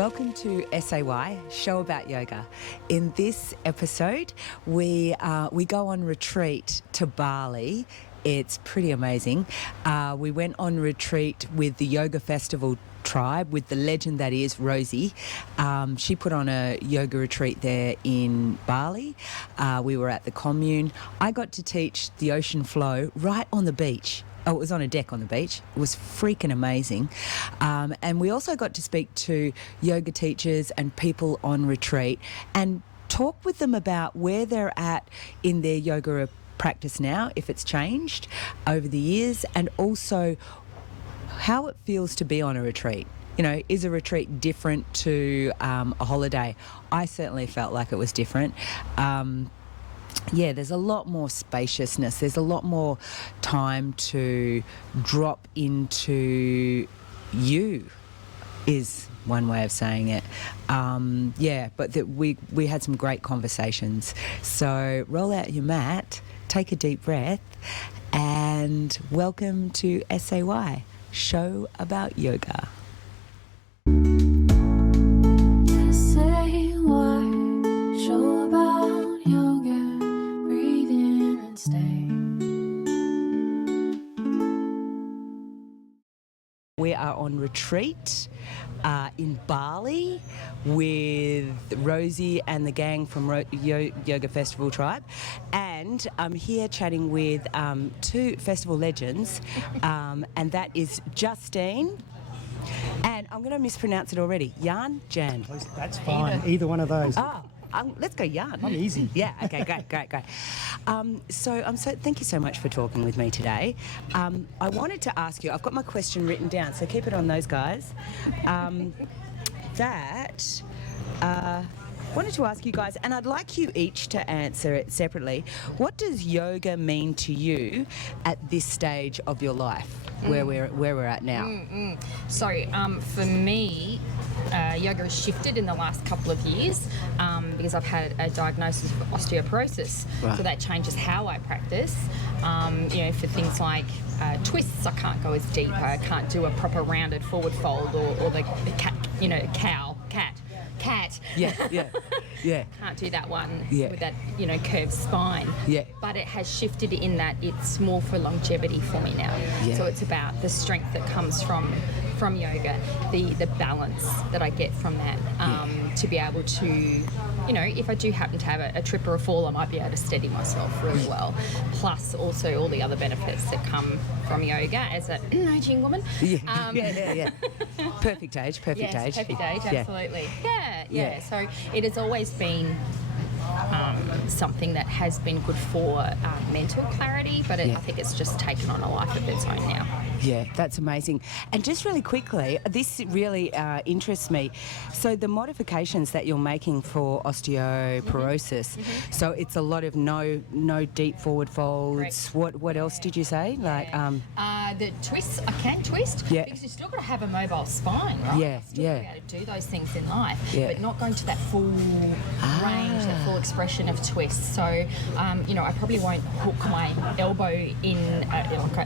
Welcome to SAY, Show About Yoga. In this episode, we go on retreat to Bali. It's pretty amazing. We went on retreat with the Yoga Festival tribe, with the legend that is Rosie. She put on a yoga retreat there in Bali. We were at the Komune. I got to teach the ocean flow right on the beach. Oh, it was on a deck on the beach. It was freaking amazing. And we also got to speak to yoga teachers and people on retreat and talk with them about where they're at in their yoga practice now, if it's changed over the years, and also how it feels to be on a retreat. You know, is a retreat different to a holiday? I certainly felt like it was different. Yeah, there's a lot more spaciousness. There's a lot more time to drop into you, is one way of saying it. Yeah, but we had some great conversations. So roll out your mat, take a deep breath, and welcome to SAY, Show About Yoga. SAY, Show About Yoga. We are on retreat in Bali with Rosie and the gang from Yoga Festival Tribe, and I'm here chatting with two festival legends, and that is Justine, and I'm going to mispronounce it already, Jan? That's fine, either one of those. Oh. Let's go Jan. I'm easy. Yeah, okay, great. So thank you so much for talking with me today. I wanted to ask you, I've got my question written down, so keep it on those guys. Wanted to ask you guys, and I'd like you each to answer it separately. What does yoga mean to you at this stage of your life, where we're at now? So, for me, yoga has shifted in the last couple of years because I've had a diagnosis of osteoporosis. Right. So that changes how I practice. For things like twists, I can't go as deep. I can't do a proper rounded forward fold or the cat. Yeah. Can't do that one with that, curved spine. Yeah. But it has shifted in that it's more for longevity for me now. Yeah. So it's about the strength that comes from yoga, the balance that I get from that, to be able to, if I do happen to have a trip or a fall, I might be able to steady myself really well. Plus also all the other benefits that come from yoga as an aging woman. Yeah. Perfect age, absolutely. Yeah. So it has always been something that has been good for mental clarity, but I think it's just taken on a life of its own now. Yeah, that's amazing. And just really quickly, this really interests me. So the modifications that you're making for osteoporosis, so it's a lot of no deep forward folds. Correct. What else did you say? The twists, I can twist, because you've still got to have a mobile spine, right? Yeah, still be able to do those things in life, but not going to that full range, that full expression of twist. So, I probably won't hook my elbow in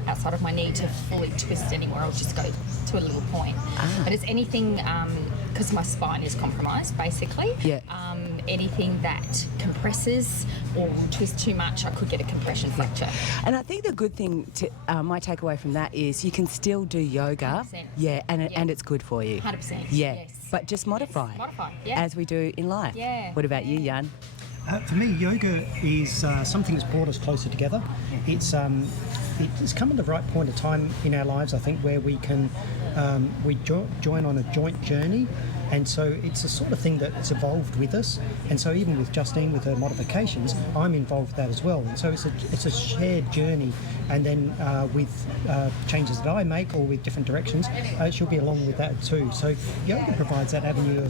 outside of my knee to fully twist anymore. I'll just go to a little point. But it's anything, because my spine is compromised, basically. Yeah. Anything that compresses or will twist too much, I could get a compression fracture. And I think the good thing, my takeaway from that is you can still do yoga. 100%. Yeah, and it's good for you. 100%. Yeah. Yes. But just modify. Yeah. As we do in life. Yeah. What about you, Jan? For me, yoga is something that's brought us closer together. It's come at the right point of time in our lives, I think, where we can join on a joint journey. And so it's the sort of thing that's evolved with us. And so even with Justine, with her modifications, I'm involved with that as well. And so it's a shared journey. And then with changes that I make or with different directions, she'll be along with that too. So yoga provides that avenue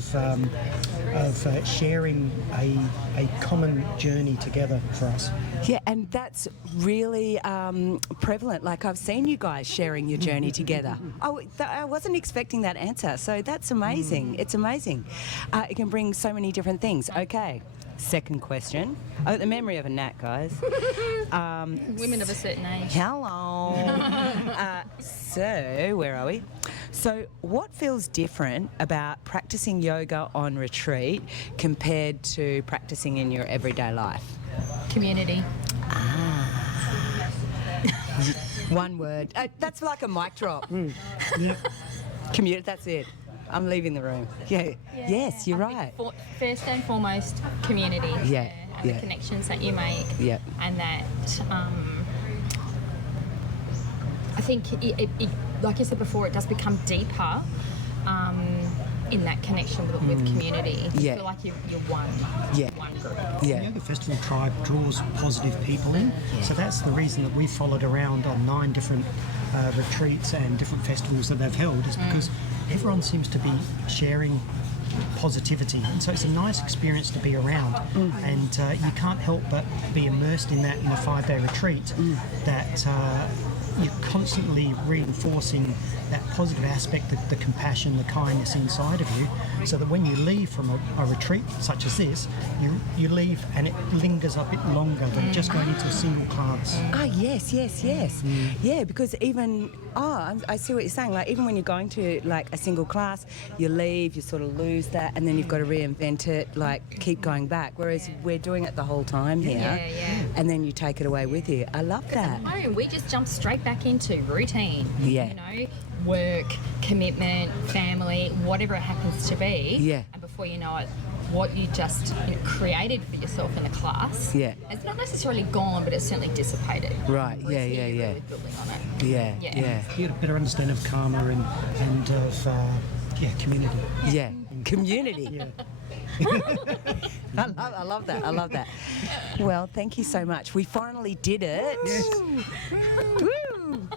of sharing a common journey together for us. Yeah, and that's really prevalent. Like, I've seen you guys sharing your journey together. I wasn't expecting that answer, so that's amazing. It's amazing. It can bring so many different things. Okay, second question. I've got the memory of a gnat, guys. Women of a certain age. Hello. So, where are we? So, what feels different about practicing yoga on retreat compared to practicing in your everyday life? Community. One word. That's like a mic drop. Yep. That's it. I'm leaving the room. Yeah. Yes, you're right. First and foremost, community. Yeah. And the connections that you make. Yeah. And that, I think, it, like you said before, it does become deeper in that connection with community. You Yeah. feel like you're one. Yeah. One group. Yeah. The yoga festival tribe draws positive people in, so that's the reason that we followed around on 9 different retreats and different festivals that they've held, is because everyone seems to be sharing positivity, and so it's a nice experience to be around, and you can't help but be immersed in that in a 5-day retreat, that you're constantly reinforcing that positive aspect, the compassion, the kindness inside of you, so that when you leave from a retreat such as this, you leave and it lingers a bit longer than just going into a single class. Yes. Yeah, because even, I see what you're saying. Like, even when you're going to, like, a single class, you leave, you sort of lose that, and then you've got to reinvent it, like, keep going back. Whereas we're doing it the whole time here, and then you take it away with you. I love that. We just jump straight back into routine. Yeah. You know, work, commitment, family, whatever it happens to be. Yeah. And before you know it, what you just created for yourself in the class, it's not necessarily gone, but it's certainly dissipated. Right. Whereas here you're really building on it. Yeah. You get a better understanding of karma and of community. Yeah. Community. Yeah. I love that. Well, thank you so much. We finally did it. Yes. Woo!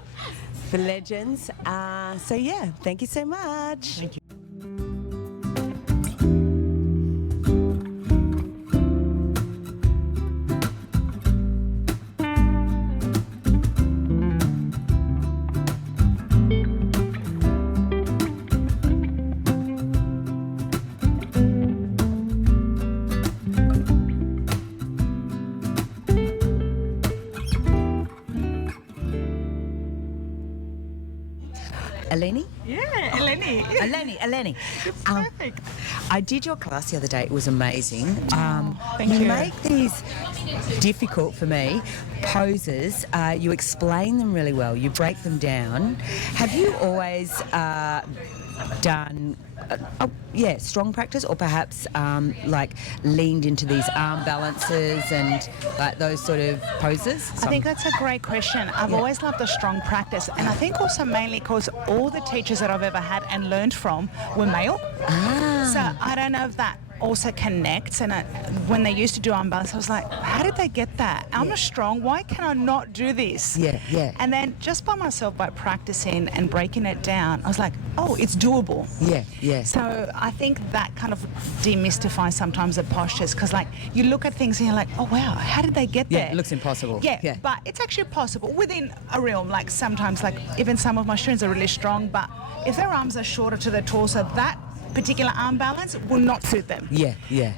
The legends. Thank you so much. Thank you. Eleni? Yeah, Eleni. Eleni. Perfect. I did your class the other day. It was amazing. Thank you. You make these difficult for me poses. You explain them really well. You break them down. Have you always done strong practice, or perhaps like leaned into these arm balances and like those sort of poses? I think that's a great question. I've always loved the strong practice, and I think also mainly because all the teachers that I've ever had and learned from were male. So I don't know if that also connects, and when they used to do arm balance, I was like, how did they get that? I'm not strong, why can I not do this? Yeah. And then just by myself, by practicing and breaking it down, I was like, oh, it's doable. Yeah. So I think that kind of demystifies sometimes the postures, because like you look at things and you're like, oh wow, how did they get there? It looks impossible. Yeah, but it's actually possible within a realm. Like sometimes, like even some of my students are really strong, but if their arms are shorter to their torso, that particular arm balance will not suit them. Yeah.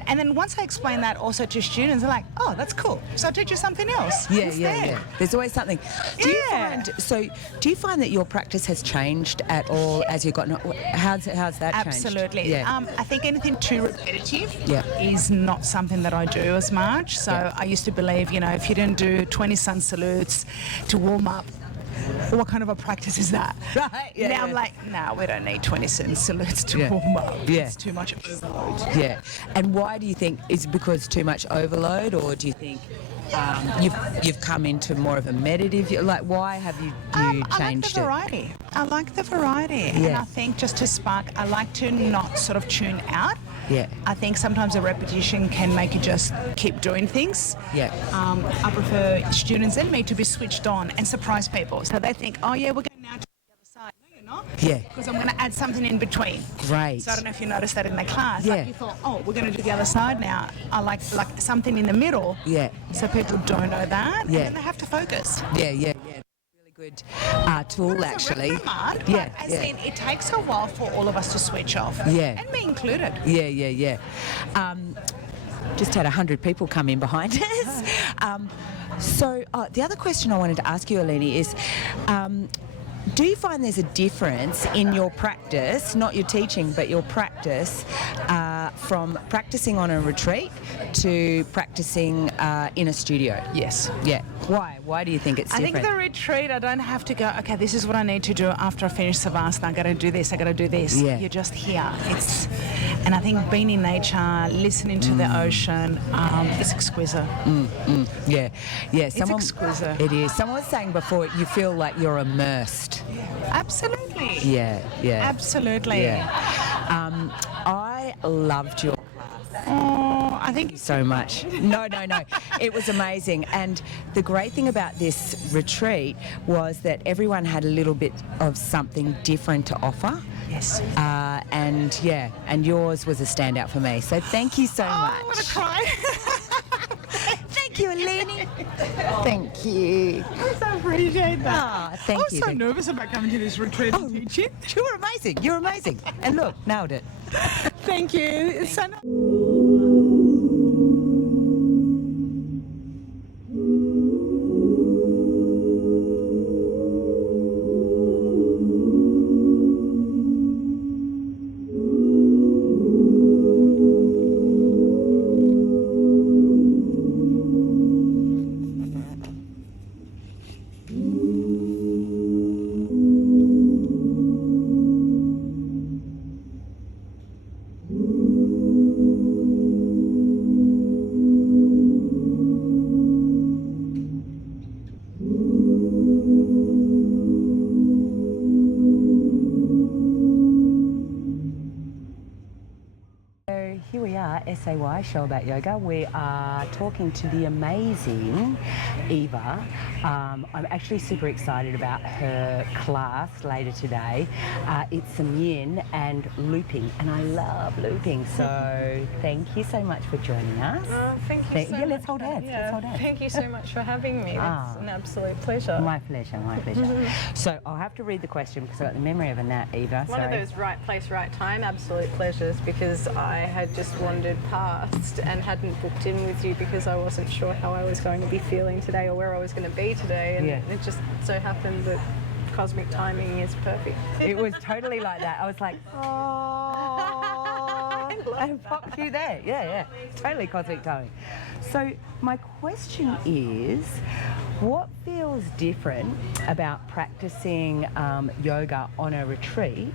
And then once I explain that also to students, they're like, oh, that's cool. So I'll teach you something else. instead. There's always something. Do you find that your practice has changed at all as you've gotten? How's that changed? Absolutely. Yeah. I think anything too repetitive is not something that I do as much. So I used to believe, if you didn't do 20 sun salutes to warm up, what kind of a practice is that? Right. Now I'm like, no, we don't need 20 sun salutes to warm up. Yeah. It's too much overload. Yeah. And why do you think? Is it because too much overload, or do you think you've come into more of a meditative? Like, why have you changed it? I like the variety. And I think just to spark, I like to not sort of tune out. Yeah. I think sometimes a repetition can make you just keep doing things. Yeah. I prefer students and me to be switched on and surprise people. So they think, oh yeah, we're going now to the other side. No, you're not. Yeah. Because I'm going to add something in between. Great. So I don't know if you noticed that in the class. Yeah. Like you thought, oh, we're going to do the other side now. I like something in the middle. Yeah. So people don't know that. Yeah. And then they have to focus. Yeah. Good tool, actually. It takes a while for all of us to switch off. Yeah. And me included. Yeah. just had 100 people come in behind us. So the other question I wanted to ask you, Eleni, is do you find there's a difference in your practice, not your teaching, but your practice, from practicing on a retreat to practicing in a studio? Yes. Yeah. Why? Why do you think it's different? I think the retreat, I don't have to go, okay, this is what I need to do after I finish Savasana. I got to do this, I got to do this. Yeah. You're just here. And I think being in nature, listening to the ocean, it's exquisite. Yeah. Yeah. It's exquisite. It is. Someone was saying before, you feel like you're immersed. Absolutely. Yeah. Yeah. Absolutely. Yeah. I loved your class. Oh, I think So much. No. It was amazing. And the great thing about this retreat was that everyone had a little bit of something different to offer. yes. And yours was a standout for me. So thank you so much. I'm gonna cry. Thank you, Eleni. Thank you. I so appreciate that. Thank I was you. so nervous about coming to this retreat and teaching. You were amazing. You're amazing. And look, nailed it. Thank you. It's so nice. Here we are, SAY, Show About Yoga. We are talking to the amazing Eva. I'm actually super excited about her class later today. It's some yin and looping, and I love looping. So thank you so much for joining us. Thank you so much. Let's hold hands. Yeah, Let's hold hands. thank you so much for having me. It's an absolute pleasure. My pleasure, my pleasure. So I'll have to read the question because I've got the memory of a gnat, Eva. One of those right place, right time absolute pleasures, because I had just wandered past and hadn't booked in with you because I wasn't sure how I was going to be feeling today or where I was going to be today, and it just so happened that cosmic timing is perfect. It was totally like that. I was like, oh, and popped you there. Yeah, totally cosmic timing. So my question is, what feels different about practicing yoga on a retreat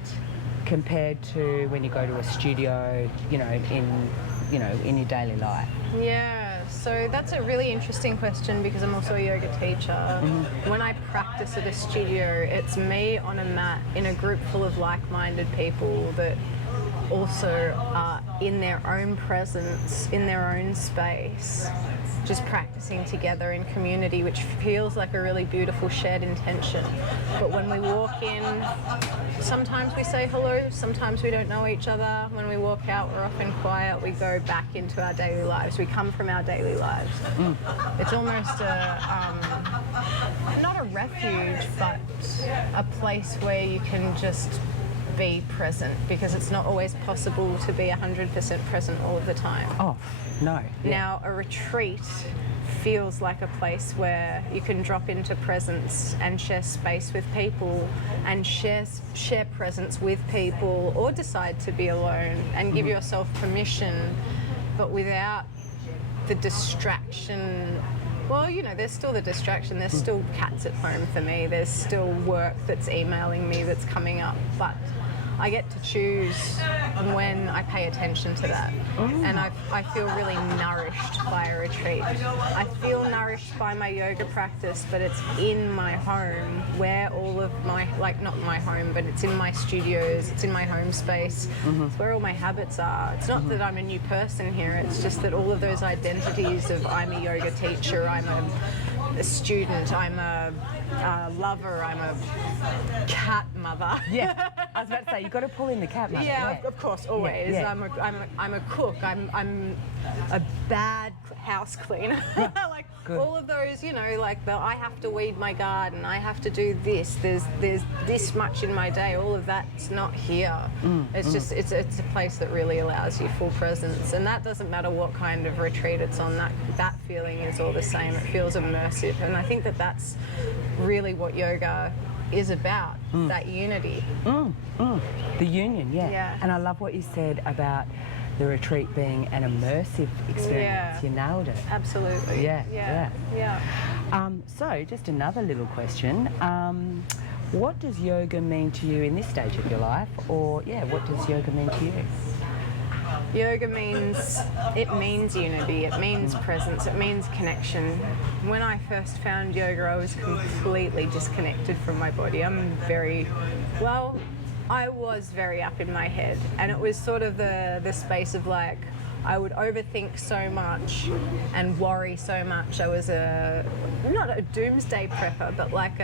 compared to when you go to a studio, in your daily life? Yeah, so that's a really interesting question because I'm also a yoga teacher. When I practice at a studio, it's me on a mat in a group full of like-minded people that also are in their own presence, in their own space, just practicing together in community, which feels like a really beautiful shared intention. But when we walk in, sometimes we say hello, sometimes we don't know each other. When we walk out, we're often quiet. We go back into our daily lives. We come from our daily lives. It's almost not a refuge, but a place where you can just be present, because it's not always possible to be 100% present all of the time. Oh, no. Yeah. Now, a retreat feels like a place where you can drop into presence and share space with people and share presence with people, or decide to be alone and give yourself permission, but without the distraction. Well, there's still the distraction. There's still cats at home for me. There's still work that's emailing me that's coming up, but I get to choose when I pay attention to that. And I feel really nourished by a retreat. I feel nourished by my yoga practice, but it's in my home where all of my, not my home, but it's in my studios, it's in my home space. It's where all my habits are. It's not that I'm a new person here, it's just that all of those identities of I'm a yoga teacher, I'm a student, I'm a lover, I'm a cat mother. Yeah, I was about to say, you've got to pull in the cat mother. Yeah, of course, always. Yeah. I'm a cook. I'm a bad house cleaner. Like all of those, you know, like I have to weed my garden, I have to do this, there's this much in my day, all of that's not here. It's just, it's a place that really allows you full presence, and that doesn't matter what kind of retreat it's on, that feeling is all the same. It feels immersive, and I think that that's really what yoga is about, that unity. The union, yeah. And I love what you said about the retreat being an immersive experience. You nailed it. Absolutely. Yeah. So just another little question. What does yoga mean to you in this stage of your life? Or what does yoga mean to you? Yoga means unity, it means presence, it means connection. When I first found yoga, I was completely disconnected from my body. I was very up in my head, and it was sort of the space of like, I would overthink so much and worry so much. I was not a doomsday prepper, but like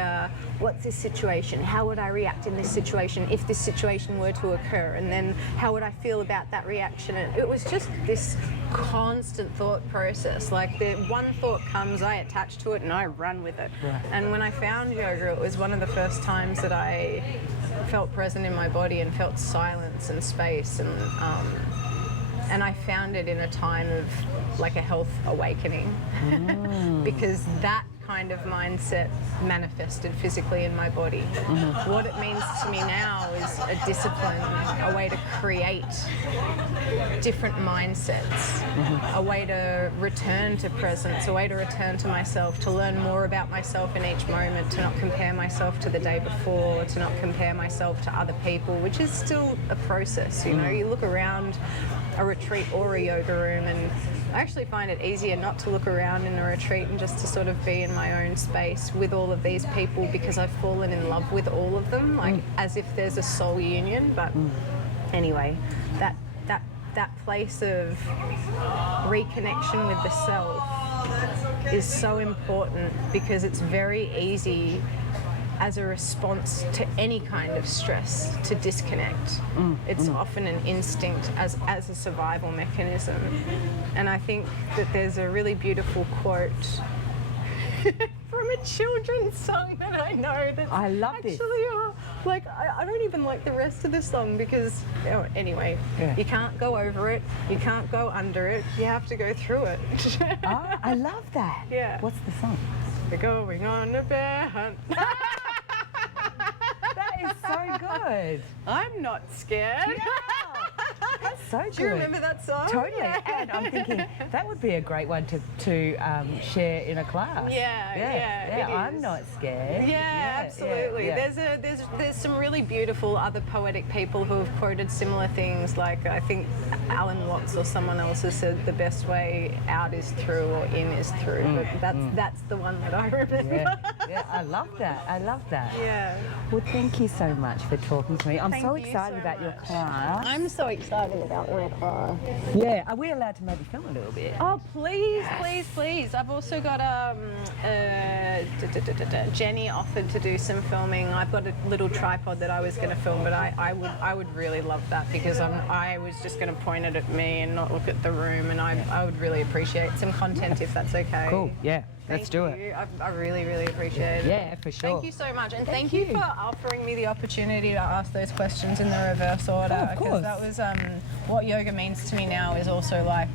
what's this situation? How would I react in this situation if this situation were to occur? And then how would I feel about that reaction? And it was just this constant thought process. Like the one thought comes, I attach to it and I run with it. Right. And when I found yoga, it was one of the first times that I felt present in my body and felt silence and space, and I found it in a time of like a health awakening because that kind of mindset manifested physically in my body. What it means to me now is a discipline, a way to create different mindsets, a way to return to presence, a way to return to myself, to learn more about myself in each moment, to not compare myself to the day before, to not compare myself to other people, which is still a process, you know. You look around a retreat or a yoga room, and I actually find it easier not to look around in a retreat and just to sort of be in my own space with all of these people, because I've fallen in love with all of them, like as if there's a soul union. But anyway, that place of reconnection with the self is so important, because it's very easy as a response to any kind of stress to disconnect. It's often an instinct as a survival mechanism. And I think that there's a really beautiful quote from a children's song that I know that I love actually, this. I don't even like the rest of the song because, anyway, you can't go over it, you can't go under it, you have to go through it. I love that. Yeah. What's the song? We're going on a bear hunt. That is so good. I'm not scared. Yeah. That's so good. Do you remember that song? Totally. Yeah. And I'm thinking that would be a great one to share in a class. Yeah. I'm not scared. Yeah, absolutely. Yeah. There's some really beautiful other poetic people who have quoted similar things. Like I think Alan Watts or someone else has said the best way out is through or in is through. But that's the one that I remember. Yeah, I love that. Yeah. Well, thank you so much for talking to me. I'm Thank so you excited so about your much. class. I'm so excited about my class. Yeah, are we allowed to maybe film a little bit? Oh, please. I've also got Jenny offered to do some filming. I've got a little tripod that I was going to film, but I would really love that, because I was just going to point it at me and not look at the room, and I would really appreciate some content if that's okay. Cool, yeah. Let's do it. I really, really appreciate it. Yeah, for sure. Thank you so much. And thank you for offering me the opportunity to ask those questions in the reverse order. Oh, of course. That was what yoga means to me now is also like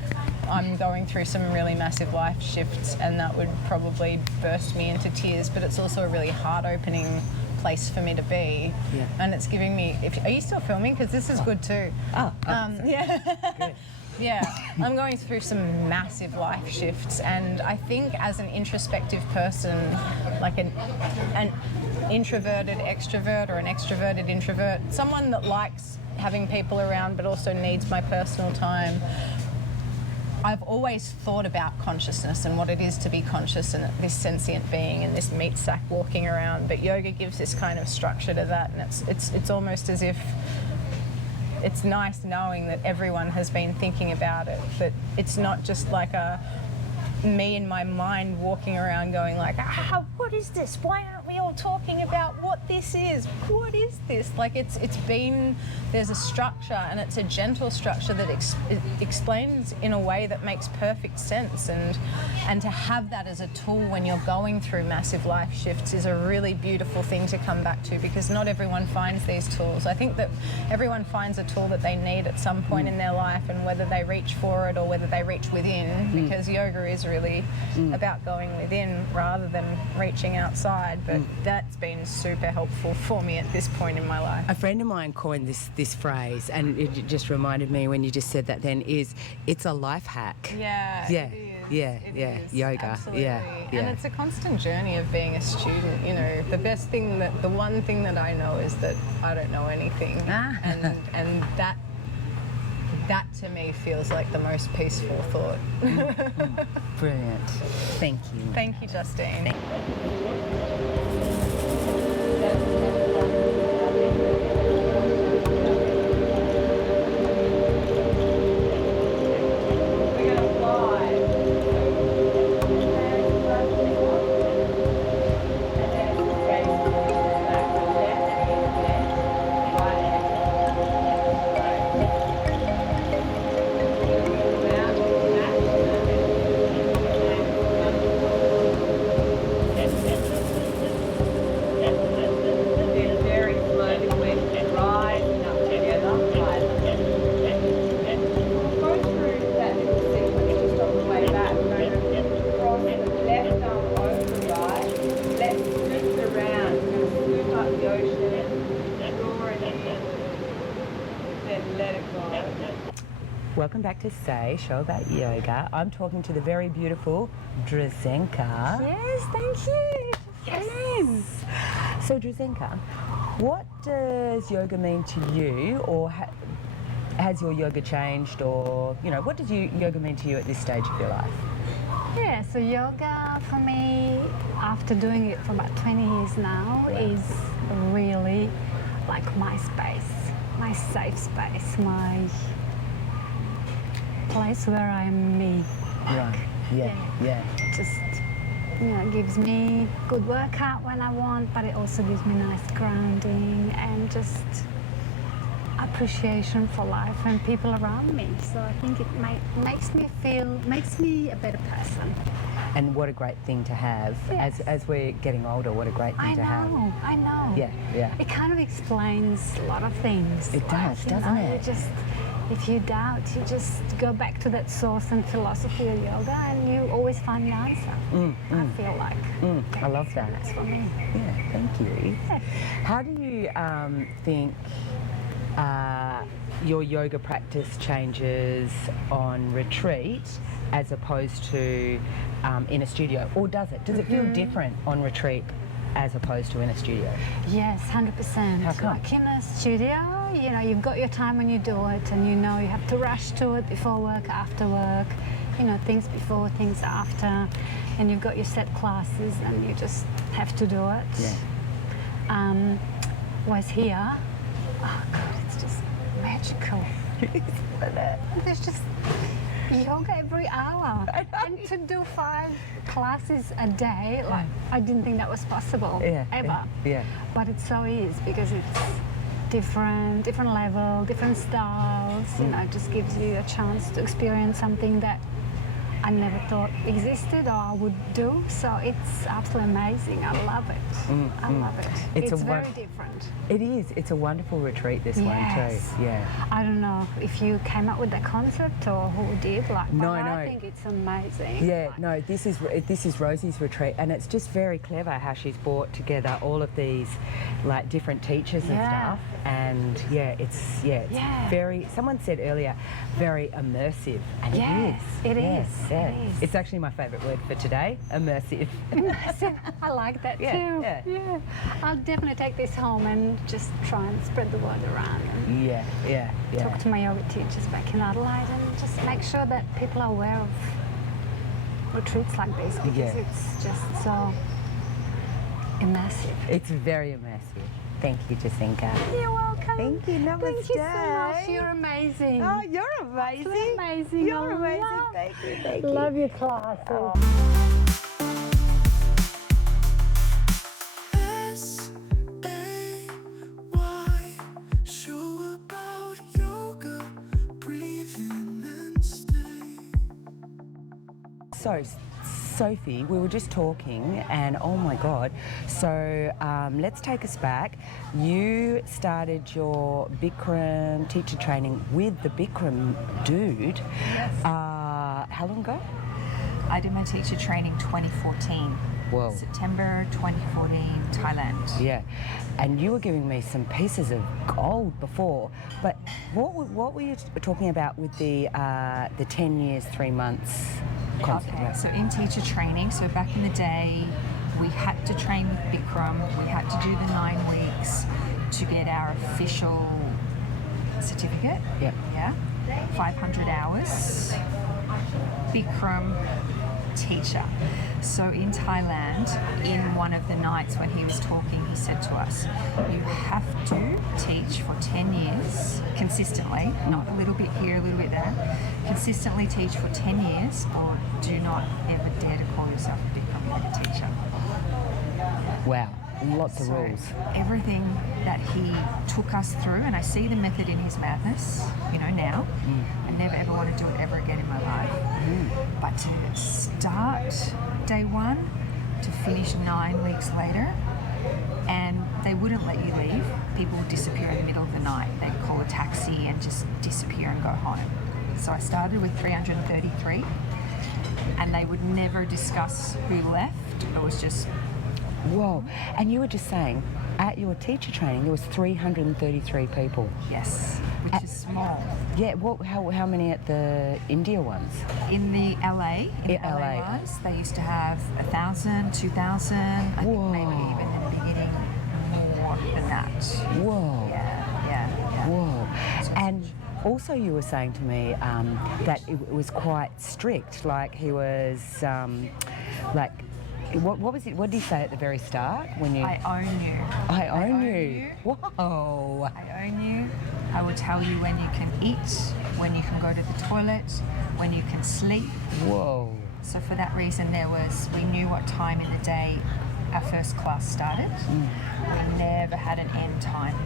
I'm going through some really massive life shifts, and that would probably burst me into tears, but it's also a really heart-opening place for me to be. Yeah. And it's giving me... Are you still filming? Because this is good too. Yeah. Yeah, I'm going through some massive life shifts, and I think as an introspective person, like an introverted extrovert or an extroverted introvert, someone that likes having people around but also needs my personal time, I've always thought about consciousness and what it is to be conscious and this sentient being and this meat sack walking around, but yoga gives this kind of structure to that, and it's almost as if it's nice knowing that everyone has been thinking about it, but it's not just like me in my mind walking around going like, what is this? Why aren't we all talking about what this is. What is this? Like there's a structure, and it's a gentle structure that it explains in a way that makes perfect sense, and to have that as a tool when you're going through massive life shifts is a really beautiful thing to come back to, because not everyone finds these tools. I think that everyone finds a tool that they need at some point in their life, and whether they reach for it or whether they reach within, because yoga is really about going within rather than reaching outside. But that's been super helpful for me at this point in my life. A friend of mine coined this phrase, and it just reminded me when you just said that then, is it's a life hack. Yeah, Yeah. it is. Yeah, It yeah, is, yoga. absolutely. Yeah. And it's a constant journey of being a student. You know, the one thing that I know is that I don't know anything, and that to me feels like the most peaceful thought. Brilliant. Thank you. Thank you, Justine. Welcome back to Say, Show About Yoga. I'm talking to the very beautiful Drzenka. Yes, thank you. Yes. So Drzenka, what does yoga mean to you, or has your yoga changed, or what does yoga mean to you at this stage of your life? Yeah, so yoga for me, after doing it for about 20 years now, is really like my space, my safe space, my place where I'm me. Right. Yeah. Just, it gives me good workout when I want, but it also gives me nice grounding and just appreciation for life and people around me. So I think it makes me a better person. And what a great thing to have. Yes. As we're getting older, what a great thing to have. I know. Yeah. It kind of explains a lot of things. It does, doesn't it? If you doubt, you just go back to that source and philosophy of yoga, and you always find the answer. I feel like. I love that. That's for me. Yeah, thank you. Yeah. How do you think your yoga practice changes on retreat as opposed to in a studio, or does it? Does it feel different on retreat as opposed to in a studio? Yes, 100%. How come? Like in a studio, you've got your time when you do it, and you have to rush to it before work, after work, things before, things after, and you've got your set classes, and you just have to do it. Yeah. Whereas here, oh God, it's just magical. There's just yoga every hour, and to do 5 classes a day, like I didn't think that was possible ever. Yeah. But it so is, because it's different level, different styles. It just gives you a chance to experience something that I never thought existed or I would do. So it's absolutely amazing. I love it. I love it. It's very different. It is. It's a wonderful retreat, this one too. Yeah. I don't know if you came up with that concept or who did. No. I think it's amazing. Yeah. No. This is Rosie's retreat, and it's just very clever how she's brought together all of these different teachers and stuff. And it's very. Someone said earlier, very immersive, and it is. Yeah. It's actually my favourite word for today, immersive. Immersive. I like that too. Yeah. I'll definitely take this home and just try and spread the word around. And Yeah. talk to my yoga teachers back in Adelaide and just make sure that people are aware of retreats like this, because it's just so immersive. It's very immersive. Thank you, Drzenka. You're welcome. Thank you. Namaste. Thank you so much. You're amazing. Oh, you're amazing. Absolutely amazing. You're amazing. Thank you. Love your classes. so, Sophie, we were just talking, and oh my God. So let's take us back. You started your Bikram teacher training with the Bikram dude. Yes. How long ago? I did my teacher training 2014. Whoa. September 2014, Thailand. Yeah, and you were giving me some pieces of gold before, but what were you talking about with the 10 years, 3 months concept? Okay, so in teacher training, so back in the day, we had to train with Bikram, we had to do the 9 weeks to get our official certificate. Yeah. Yeah, 500 hours, Bikram teacher. So in Thailand, in one of the nights when he was talking, he said to us, you have to teach for 10 years consistently, not a little bit here, a little bit there, consistently teach for 10 years, or do not ever dare to call yourself a Bikram yoga teacher. Wow, lots of rules. Everything that he took us through, and I see the method in his madness, you know, now. I never ever want to do it ever again in my life. But to start day 1, to finish 9 weeks later, and they wouldn't let you leave. People would disappear in the middle of the night. They'd call a taxi and just disappear and go home. So I started with 333, and they would never discuss who left. It was just... Whoa, and you were just saying, at your teacher training, there was 333 people. Yes, which is small. Yeah, how many at the India ones? In the LA, LA ones, they used to have 1,000, 2,000, I think maybe even in the beginning more than that. Whoa. Yeah. Whoa. And also you were saying to me that it was quite strict, like he was what was it? What did he say at the very start when you? I own you. I own you. Whoa. I own you. I will tell you when you can eat, when you can go to the toilet, when you can sleep. Whoa. So for that reason, we knew what time in the day our first class started. We never had an end time.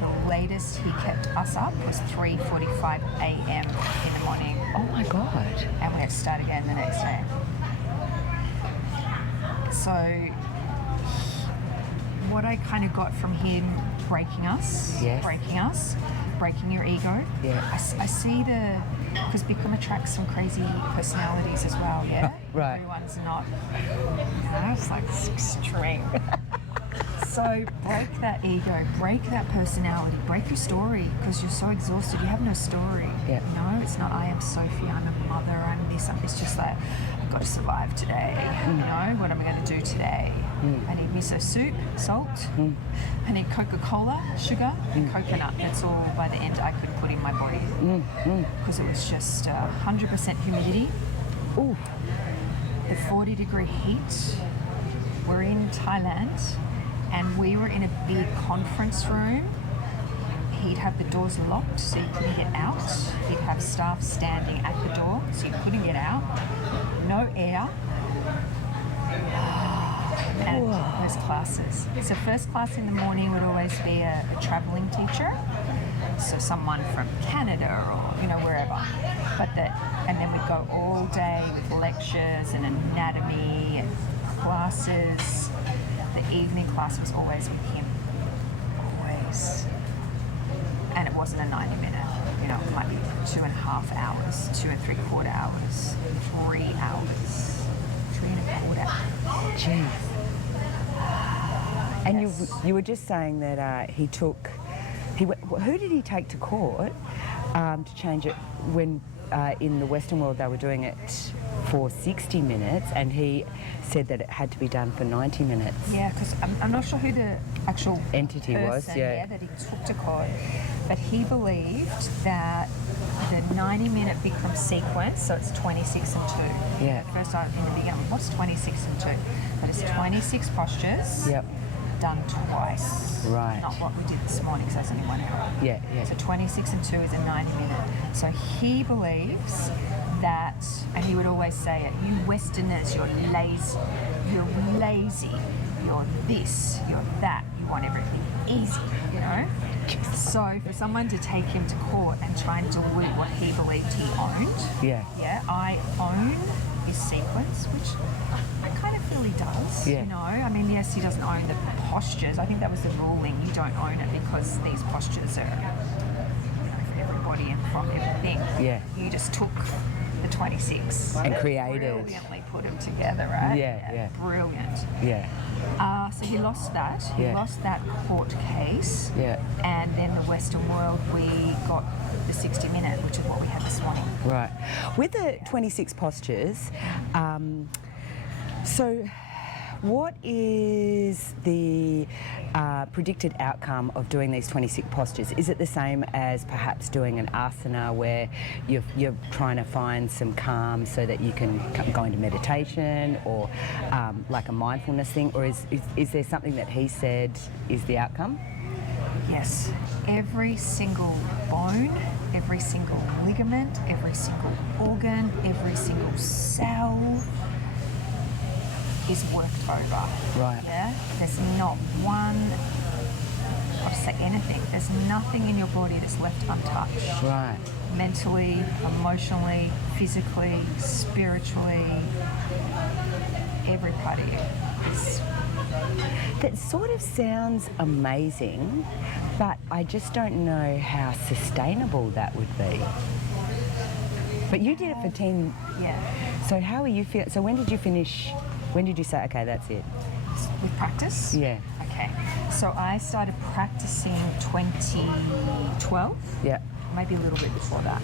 The latest he kept us up was 3:45 a.m. in the morning. Oh my God. And we had to start again the next day. So what I kind of got from him breaking us, breaking your ego. Yeah. I see because Bikram attracts some crazy personalities as well, yeah? Right. Everyone's not, it's like extreme. So break that ego, break that personality, break your story, because you're so exhausted, you have no story. Yeah. You know, it's not I am Sophie, I'm a mother, I'm this, it's just like, I've got to survive today. You know, what am I going to do today? I need miso soup, salt, I need Coca-Cola, sugar, and coconut. That's all by the end I could put in my body. Because it was just 100% humidity. Ooh. The 40-degree heat. We're in Thailand, and we were in a big conference room. He'd have the doors locked so you couldn't get out. He'd have staff standing at the door so you couldn't get out. No air. And first classes. So first class in the morning would always be a travelling teacher. So someone from Canada or, you know, wherever. And then we'd go all day with lectures and anatomy and classes. The evening class was always with him. Always. And it wasn't a 90-minute, you know, it might be 2.5 hours, 2 3/4 hours, 3 hours, 3 1/4. Jeez. And Yes. you were just saying that who did he take to court to change it when in the Western world they were doing it for 60 minutes and he said that it had to be done for 90 minutes. Yeah, because I'm not sure who the actual entity was, that he took to court, but he believed that the 90-minute Bikram sequence, so it's 26 and 2. Yeah. At first I in the beginning, what's 26 and 2? But it's 26 postures. Yep. Done twice. Right. Not what we did this morning, because that's only 1 hour. Yeah. So 26 and 2 is a 90-minute. So he believes that, and he would always say it, you Westerners, you're lazy, you're this, you're that, you want everything easy, you know? So for someone to take him to court and try and dilute what he believed he owned, Yeah. I own is sequence, which I kind of feel he does. Yeah. You know, I mean, yes, he doesn't own the postures. I think that was the ruling. You don't own it because these postures are, you know, for everybody and from everything. Yeah. You just took the 26 And created. brilliantly put them together, right? Yeah. Brilliant. Yeah. So he lost that. He Yeah. lost that court case. Yeah. And then the Western world, we got the 60-minute, which is what we had this morning. Right. With the 26 postures, so what is the predicted outcome of doing these 26 postures? Is it the same as perhaps doing an asana where you're trying to find some calm so that you can go into meditation, or like a mindfulness thing, or is there something that he said is the outcome? Yes. Every single bone, every single ligament, every single organ, every single cell is worked over. Right. Yeah? There's not one, I'll just say anything, there's nothing in your body that's left untouched. Right. Mentally, emotionally, physically, spiritually, every part of you is. That sort of sounds amazing, but I just don't know how sustainable that would be. But you did it for 10. Yeah. So how are you feeling? So when did you finish? When did you say, okay, that's it? With practice? Yeah. Okay. So I started practicing 2012. Yeah. Maybe a little bit before that.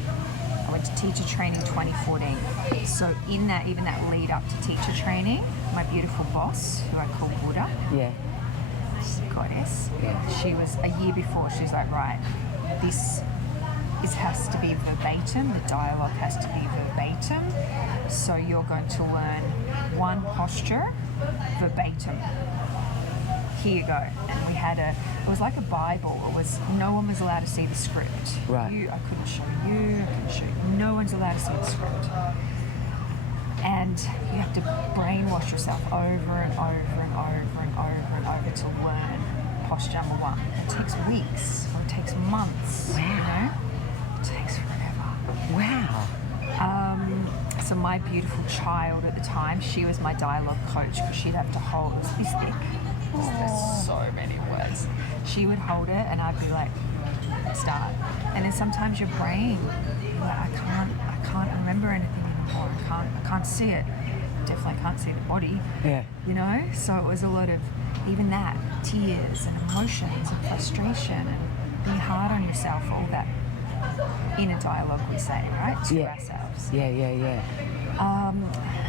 I went to teacher training 2014. So in that, even that lead up to teacher training, my beautiful boss, who I call Buddha, Yeah. she's a goddess, Yeah. she was a year before, she's like, right, this has to be verbatim, the dialogue has to be verbatim, so you're going to learn one posture verbatim. Here you go. And we had it was like a Bible. It was, no one was allowed to see the script. Right. I couldn't show you, I couldn't show you. No one's allowed to see the script. And you have to brainwash yourself over and over and over and over and over to learn posture number one. It takes weeks, or it takes months. Wow. You know? It takes forever. Wow. So my beautiful child at the time, she was my dialogue coach, because she'd have to hold, it was this thick. There's so many words. She would hold it and I'd be like, start. And then sometimes your brain, you're like, I can't remember anything anymore. I can't see it. Definitely can't see the body. Yeah. You know? So it was a lot of even that, tears and emotions and frustration and being hard on yourself, all that inner dialogue we say, right? To ourselves. Yeah.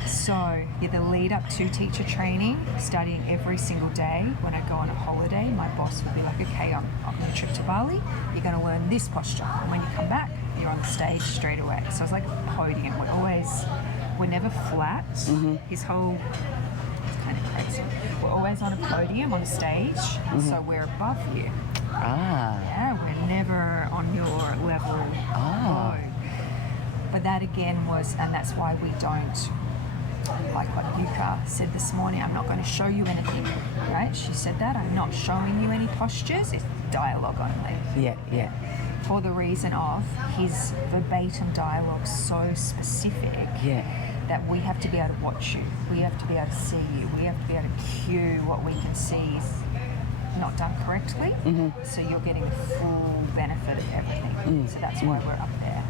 So the lead up to teacher training, studying every single day. When I go on a holiday, my boss would be like, okay, on your trip to Bali, you're going to learn this posture. And when you come back, you're on the stage straight away. So it's like a podium. We're never flat. Mm-hmm. His whole, it's kind of crazy. We're always on a podium, on a stage, so we're above you. Ah. Yeah, we're never on your level. Ah. No. But that again was, and that's why we don't, like what Yuka said this morning, I'm not going to show you anything, right? She said that, I'm not showing you any postures, it's dialogue only. Yeah. For the reason of his verbatim dialogue so specific that we have to be able to watch you, we have to be able to see you, we have to be able to cue what we can see is not done correctly, so you're getting the full benefit of everything. So that's why we're up there.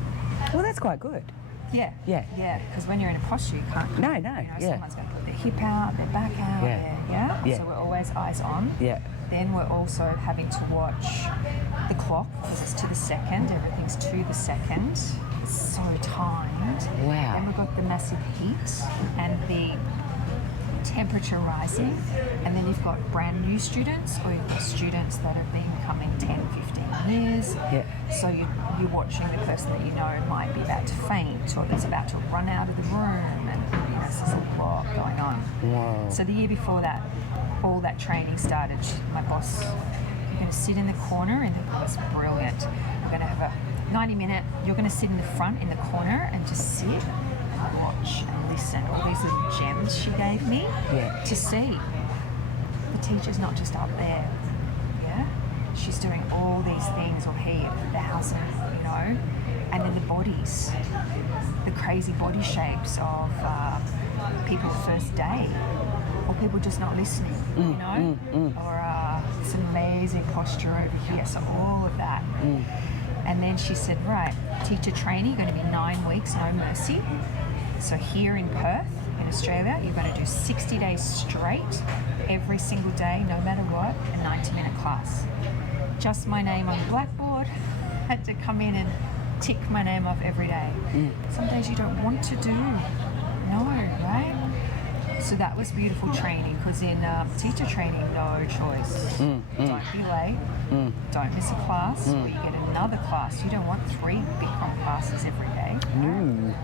Well, that's quite good. Yeah. Yeah. Because when you're in a posture, you can't. No, You know, yeah. someone's going to put their hip out, their back out. Yeah. So we're always eyes on. Yeah. Then we're also having to watch the clock, because it's to the second. Everything's to the second. It's so timed. Wow. Then we've got the massive heat and the temperature rising, and then you've got brand new students, or you've got students that have been coming 10, 15 years. Yeah. So you're watching the person that you know might be about to faint, or that's about to run out of the room, and there's a lot going on. Whoa. So the year before that, all that training started. My boss, you're going to sit in the corner, and it was brilliant. We're going to have a 90-minute, you're going to sit in the front in the corner and just sit and watch and listen. All these little gems she gave me to see. The teacher's not just up there, she's doing all these things, or he, the house, and then the bodies, the crazy body shapes of people first day, or people just not listening, you know, or this amazing posture over here. So all of that. And then she said, right, teacher training, you're going to be 9 weeks, no mercy. So here in Perth, in Australia, you're going to do 60 days straight, every single day, no matter what, a 90-minute class. Just my name on the blackboard, had to come in and tick my name off every day. Some days you don't want to do, no, right? So that was beautiful training, because in teacher training, no choice. Don't be late, don't miss a class, or you get another class. You don't want 3 big classes every day. Right?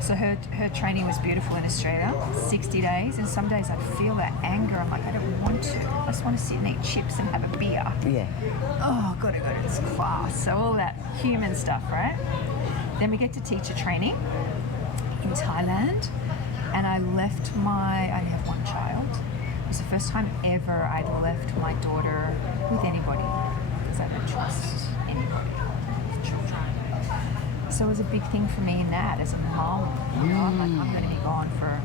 So her training was beautiful in Australia, 60 days, and some days I'd feel that anger. I'm like, I don't want to. I just want to sit and eat chips and have a beer. Yeah. Oh, gotta go to this class. So all that human stuff, right? Then we get to teacher training in Thailand, and I left I only have 1 child. It was the first time ever I'd left my daughter with anybody, because I don't trust anybody with children. So it was a big thing for me in that as a mom. You know, I'm like, I'm going to be gone for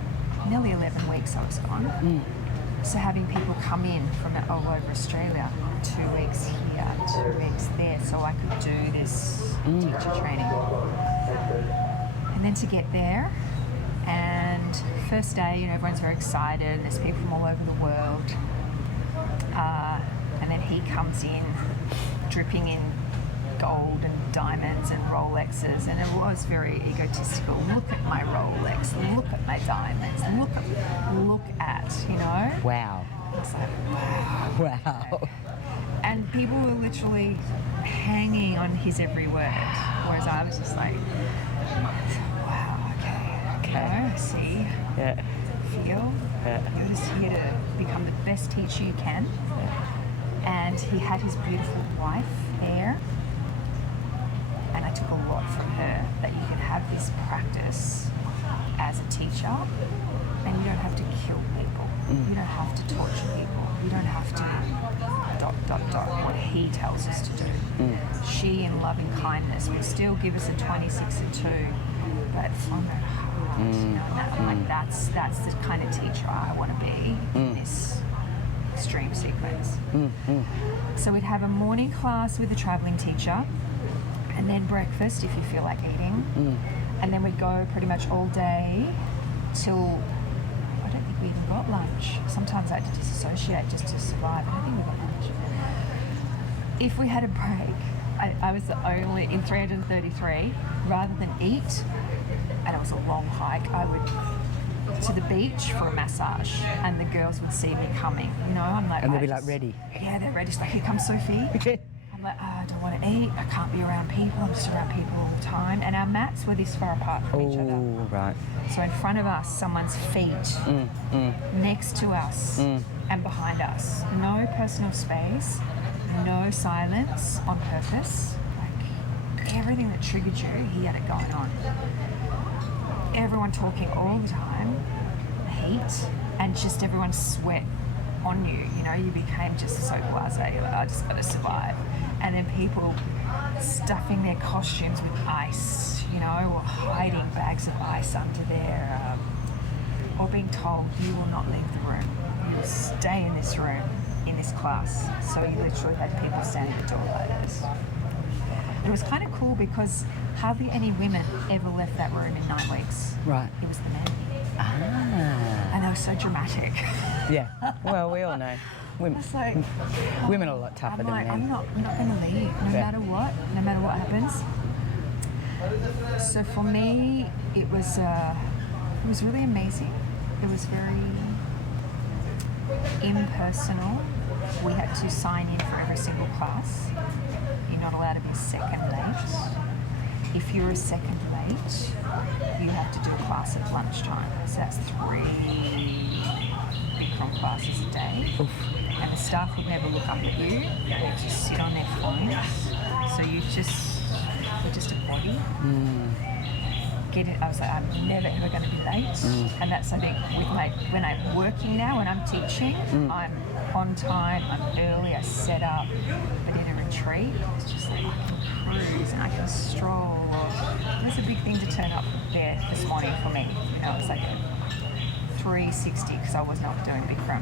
nearly 11 weeks I was gone. So having people come in from all over Australia, 2 weeks here, 2 weeks there, so I could do this teacher training. And then to get there, and first day, you know, everyone's very excited, there's people from all over the world. And then he comes in, dripping in gold and diamonds and Rolexes, and it was very egotistical. Look at my Rolex, look at my diamonds, look at, you know? Wow. I was like, wow. Wow. And people were literally hanging on his every word, whereas I was just like, wow, okay. You know, I see, feel. You're just here to become the best teacher you can. And he had his beautiful wife there. And I took a lot from her, that you can have this practice as a teacher, and you don't have to kill people. You don't have to torture people. You don't have to ... what he tells us to do. She, in loving kindness, will still give us a 26 and 2, but from her heart. You know, and I'm like, that's the kind of teacher I want to be in this extreme sequence. So we'd have a morning class with a travelling teacher, and then breakfast if you feel like eating. And then we'd go pretty much all day till, I don't think we even got lunch. Sometimes I had to disassociate just to survive. I don't think we got lunch. If we had a break, I was the only, in 333, rather than eat, and it was a long hike, I would to the beach for a massage, and the girls would see me coming. You know, I'm like, and they'd be like ready. Yeah, they're ready. She's like, here comes Sophie. I'm like, oh, I don't want to eat. I can't be around people. I'm just around people all the time. And our mats were this far apart from each other. Oh, right. So in front of us, someone's feet, next to us, and behind us. No personal space, no silence on purpose. Like everything that triggered you, he had it going on. Everyone talking all the time, heat, and just everyone sweat on you. You know, you became just so blasé, like, I just got to survive. And then people stuffing their costumes with ice, you know, or hiding bags of ice under there, or being told you will not leave the room. You will stay in this room, in this class. So you literally had people standing at the door like this. It was kind of cool because hardly any women ever left that room in 9 weeks. Right. It was the men. And they were so dramatic. Yeah. Well, we all know. Women, it's like, women are a lot tougher than men. I'm not going to leave, no matter what happens. So for me, it was really amazing. It was very impersonal. We had to sign in for every single class. You're not allowed to be a second late. If you're a second late, you have to do a class at lunchtime. So that's 3 Bikram classes a day. Oof. And the staff would never look up at you. They would just sit on their phones. So you're just a body. Get it. I was like, I'm never ever going to be late. And that's, I think, with when I'm working now, when I'm teaching, I'm on time, I'm early, I set up. But in a retreat, it's just like I can cruise and I can stroll. It's a big thing to turn up there this morning for me. You know, it's like a 360 because I was not doing Bikram.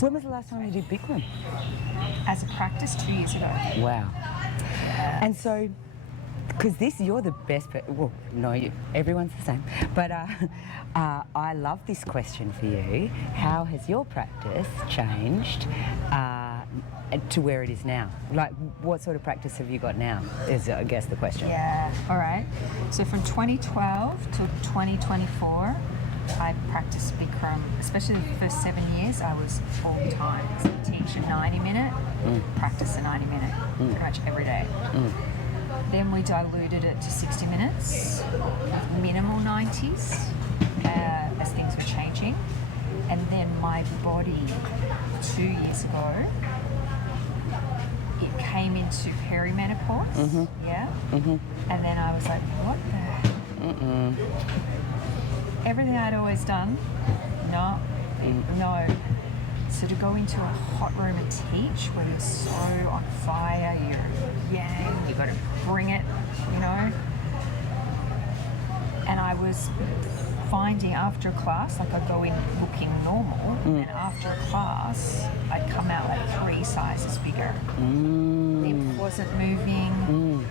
When was the last time you did Bikram? As a practice 2 years ago. Wow. And so, because you're the best, well, no, everyone's the same. But I love this question for you. How has your practice changed to where it is now? Like, what sort of practice have you got now, is, I guess, the question. Yeah, all right. So from 2012 to 2024, I practiced Bikram, especially the first 7 years, I was full time. So teach a 90-minute, practice a 90-minute, pretty much every day. Then we diluted it to 60 minutes, with minimal 90s, as things were changing. And then my body, 2 years ago, it came into perimenopause, and then I was like, what the everything I'd always done, no. So to go into a hot room and teach where you're so on fire, you're yang, you got to bring it, you know. And I was finding after a class, like I'd go in looking normal, and after a class, I'd come out like 3 sizes bigger. Lymph wasn't moving,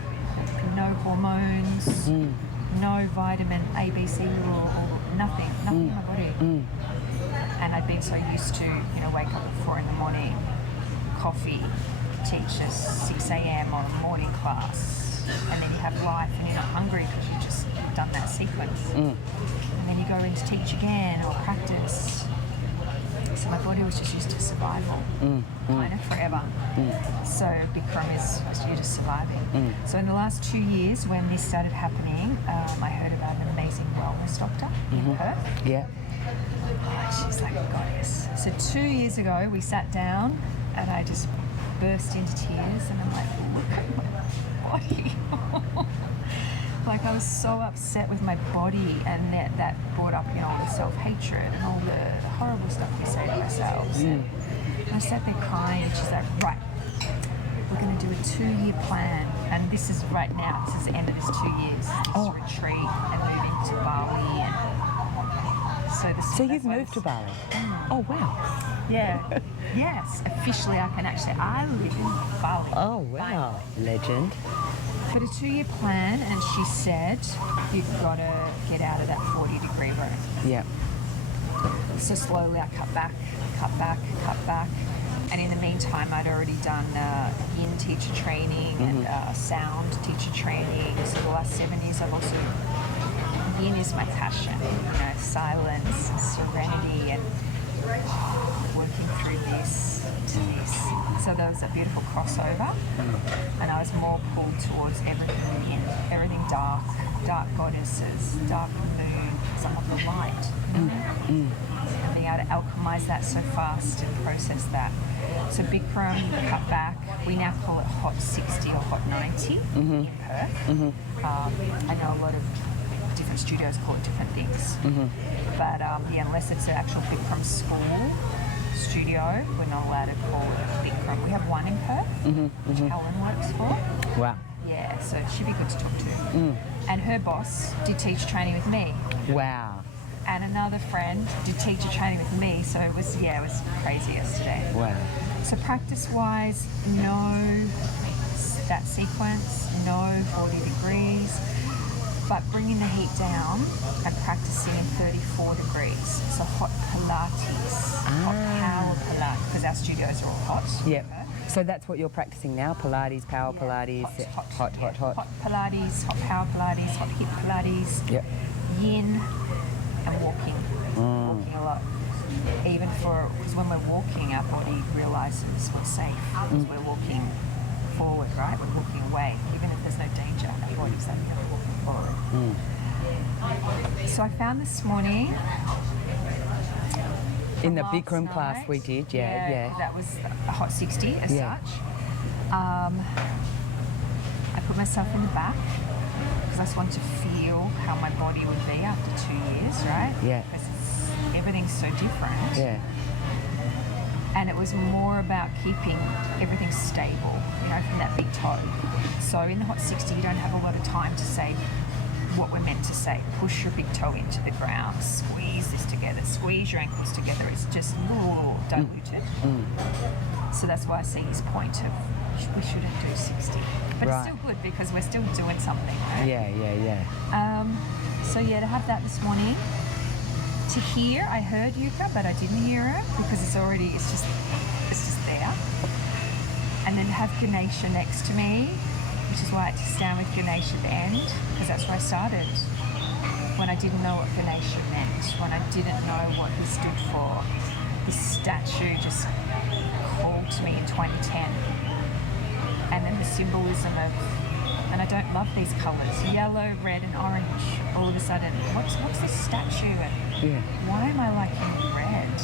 no hormones, no vitamin A, B, C, or nothing in my body. And I'd been so used to, you know, wake up at 4 a.m, coffee, teach at 6 a.m. on a morning class, and then you have life and you're not hungry because you've just done that sequence. And then you go in to teach again or practice. So my body was just used to survival, kind of forever. So Bikram is you're just surviving. So in the last 2 years, when this started happening, I heard about an amazing wellness doctor in Perth. Yeah. Oh, she's like a goddess. So 2 years ago, we sat down, and I just burst into tears, and I'm like, look at my body. Like I was so upset with my body, and that brought up, you know, all the self-hatred and all the horrible stuff we say to ourselves. And I sat there crying, and she's like, right, we're going to do a 2-year plan, and this is right now, this is the end of this 2 years, this retreat and moving to Bali. And so you've moved to Bali? Oh, wow. Yeah. Yes, officially I live in Bali. Oh, wow. Finally. Legend. But a 2-year plan, and she said, you've got to get out of that 40-degree room. Yeah. So slowly I cut back. And in the meantime, I'd already done yin teacher training and sound teacher training. So the last 7 years I've also, yin is my passion, you know, silence and serenity and working through this to this. So there was a beautiful crossover, and I was more pulled towards everything yin, everything dark goddesses, dark moon, some of the light, and being able to alchemize that so fast and process that. So Bikram, cut back, we now call it hot 60 or hot 90 in Perth. I know a lot of different studios call it different things. But unless it's an actual Bikram school studio, we're not allowed to call it Bikram. We have one in Perth, which Helen works for. Wow. Yeah, so she'd be good to talk to. And her boss did teacher training with me. Wow. And another friend did teacher training with me, so it was crazy yesterday. Wow. So practice-wise, no that sequence, no 40 degrees, but bringing the heat down and practicing in 34 degrees. So hot Pilates, hot power Pilates, because our studios are all hot. Yep. So that's what you're practicing now, Pilates, power Pilates, hot. Hot Pilates, hot power Pilates, hot hip Pilates, yin, and walking. Walking a lot. Even because when we're walking, our body realises we're safe because we're walking forward, right? We're walking away. Even if there's no danger, our body's like, we're walking forward. So I found this morning in the Bikram class we did, that was a hot 60 as such. I put myself in the back because I just wanted to feel how my body would be after 2 years, right? Yeah. Because everything's so different. Yeah. and it was more about keeping everything stable, you know, from that big toe. So in the hot 60, you don't have a lot of time to say what we're meant to say. Push your big toe into the ground, squeeze this together, squeeze your ankles together. It's just diluted. So that's why I see his point of we shouldn't do 60. But it's still good because we're still doing something, right? Yeah. So yeah, to have that this morning. To hear, I heard Yuka, but I didn't hear her because it's just there. And then have Ganesha next to me, which is why I had to stand with Ganesha at the end, because that's where I started. When I didn't know what Ganesha meant, when I didn't know what he stood for. This statue just called to me in 2010. And then the symbolism of, and I don't love these colours, yellow, red and orange. All of a sudden, what's this statue and why am I liking red,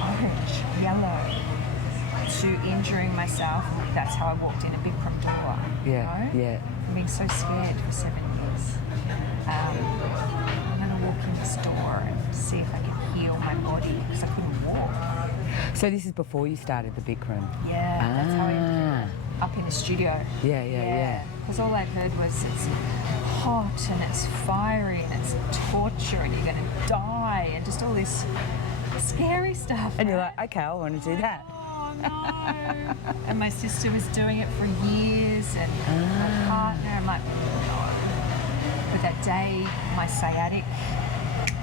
orange, yellow? To injuring myself, that's how I walked in a Bikram door. From being so scared for 7 years. I'm going to walk in this door and see if I can heal my body because I couldn't walk. So this is before you started the Bikram? Yeah, that's how I ended up in the studio. Yeah. Because all I heard was it's hot and it's fiery and it's torture and you're going to die and just all this scary stuff. And you're like, okay, I want to do that. No. And my sister was doing it for years and my partner, I'm like, no. But that day, my sciatic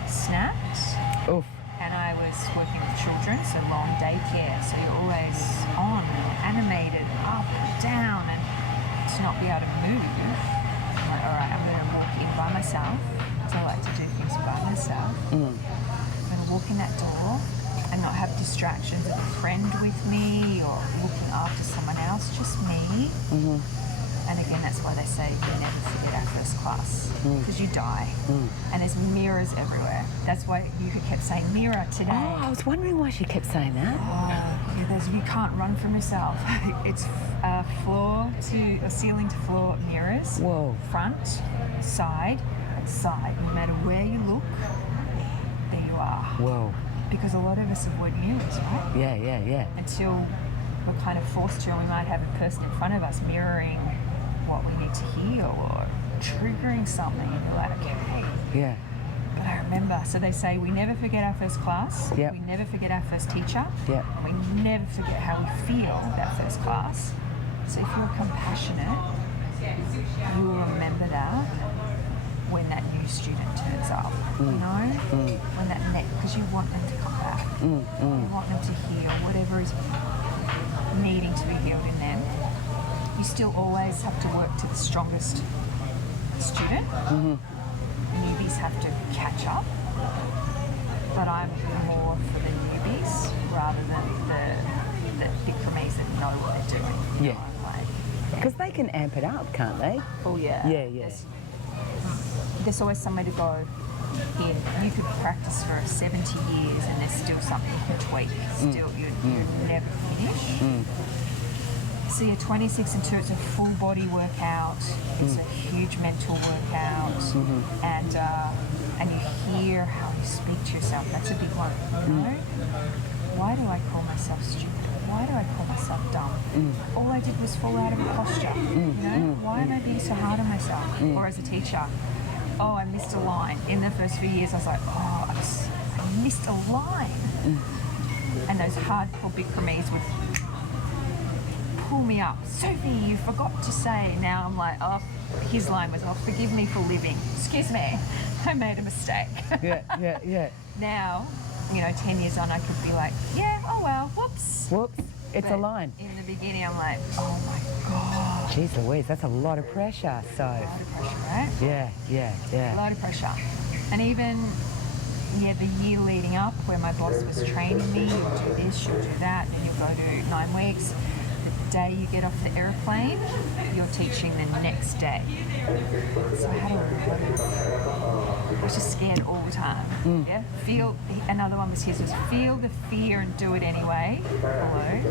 snapped. Oof. And I was working with children, so long daycare, so you're always on, animated, up and down, and to not be able to move. I'm like, all right, I'm going to walk in by myself, because I like to do things by myself. I'm going to walk in that door and not have distractions of a friend with me or looking after someone else, just me. And again, that's why they say you never forget our first class, because you die. And there's mirrors everywhere. That's why you kept saying mirror today. Oh, I was wondering why she kept saying that. You can't run from yourself. It's ceiling to floor mirrors. Whoa. Front, side, and side. No matter where you look, there you are. Whoa. Because a lot of us avoid mirrors, right? Yeah. Until we're kind of forced to, and we might have a person in front of us mirroring what we need to heal or triggering something, and you're like, okay. Yeah. But I remember, so they say we never forget our first class, we never forget our first teacher, and we never forget how we feel that first class. So if you're compassionate, you'll remember that when that new student turns up, you know? When that because you want them to come back. You want them to heal whatever is needing to be healed in them. You still always have to work to the strongest student. Newbies have to catch up, but I'm more for the newbies rather than the Bikramis that know what they're doing. Yeah. Because they can amp it up, can't they? Oh yeah. Yeah. There's always somewhere to go in. You could practice for 70 years and there's still something you can tweak. Still, you'd never finish. So you're 26 and 2, it's a full body workout. It's a huge mental workout. And you hear how you speak to yourself. That's a big one, you know? Why do I call myself stupid? Why do I call myself dumb? All I did was fall out of a posture, you know? Why am I being so hard on myself? Or as a teacher, oh, I missed a line. In the first few years, I was like, oh, I missed a line. And those hardcore Bikramis would pull me up. Sophie, you forgot to say. Now I'm like, oh, his line was, oh, forgive me for living. Excuse me, I made a mistake. Yeah. Now, 10 years on, I could be like, yeah, oh well, whoops. It's But a line. in the beginning, I'm like, oh my God. Jeez Louise, that's a lot of pressure, so. A lot of pressure, right? Yeah. A lot of pressure. And even, the year leading up where my boss was training me, you'll do this, you'll do that, and you'll go to 9 weeks. The day you get off the airplane, you're teaching the next day. So I had I was just scared all the time. Yeah. Another one was his was feel the fear and do it anyway. Below.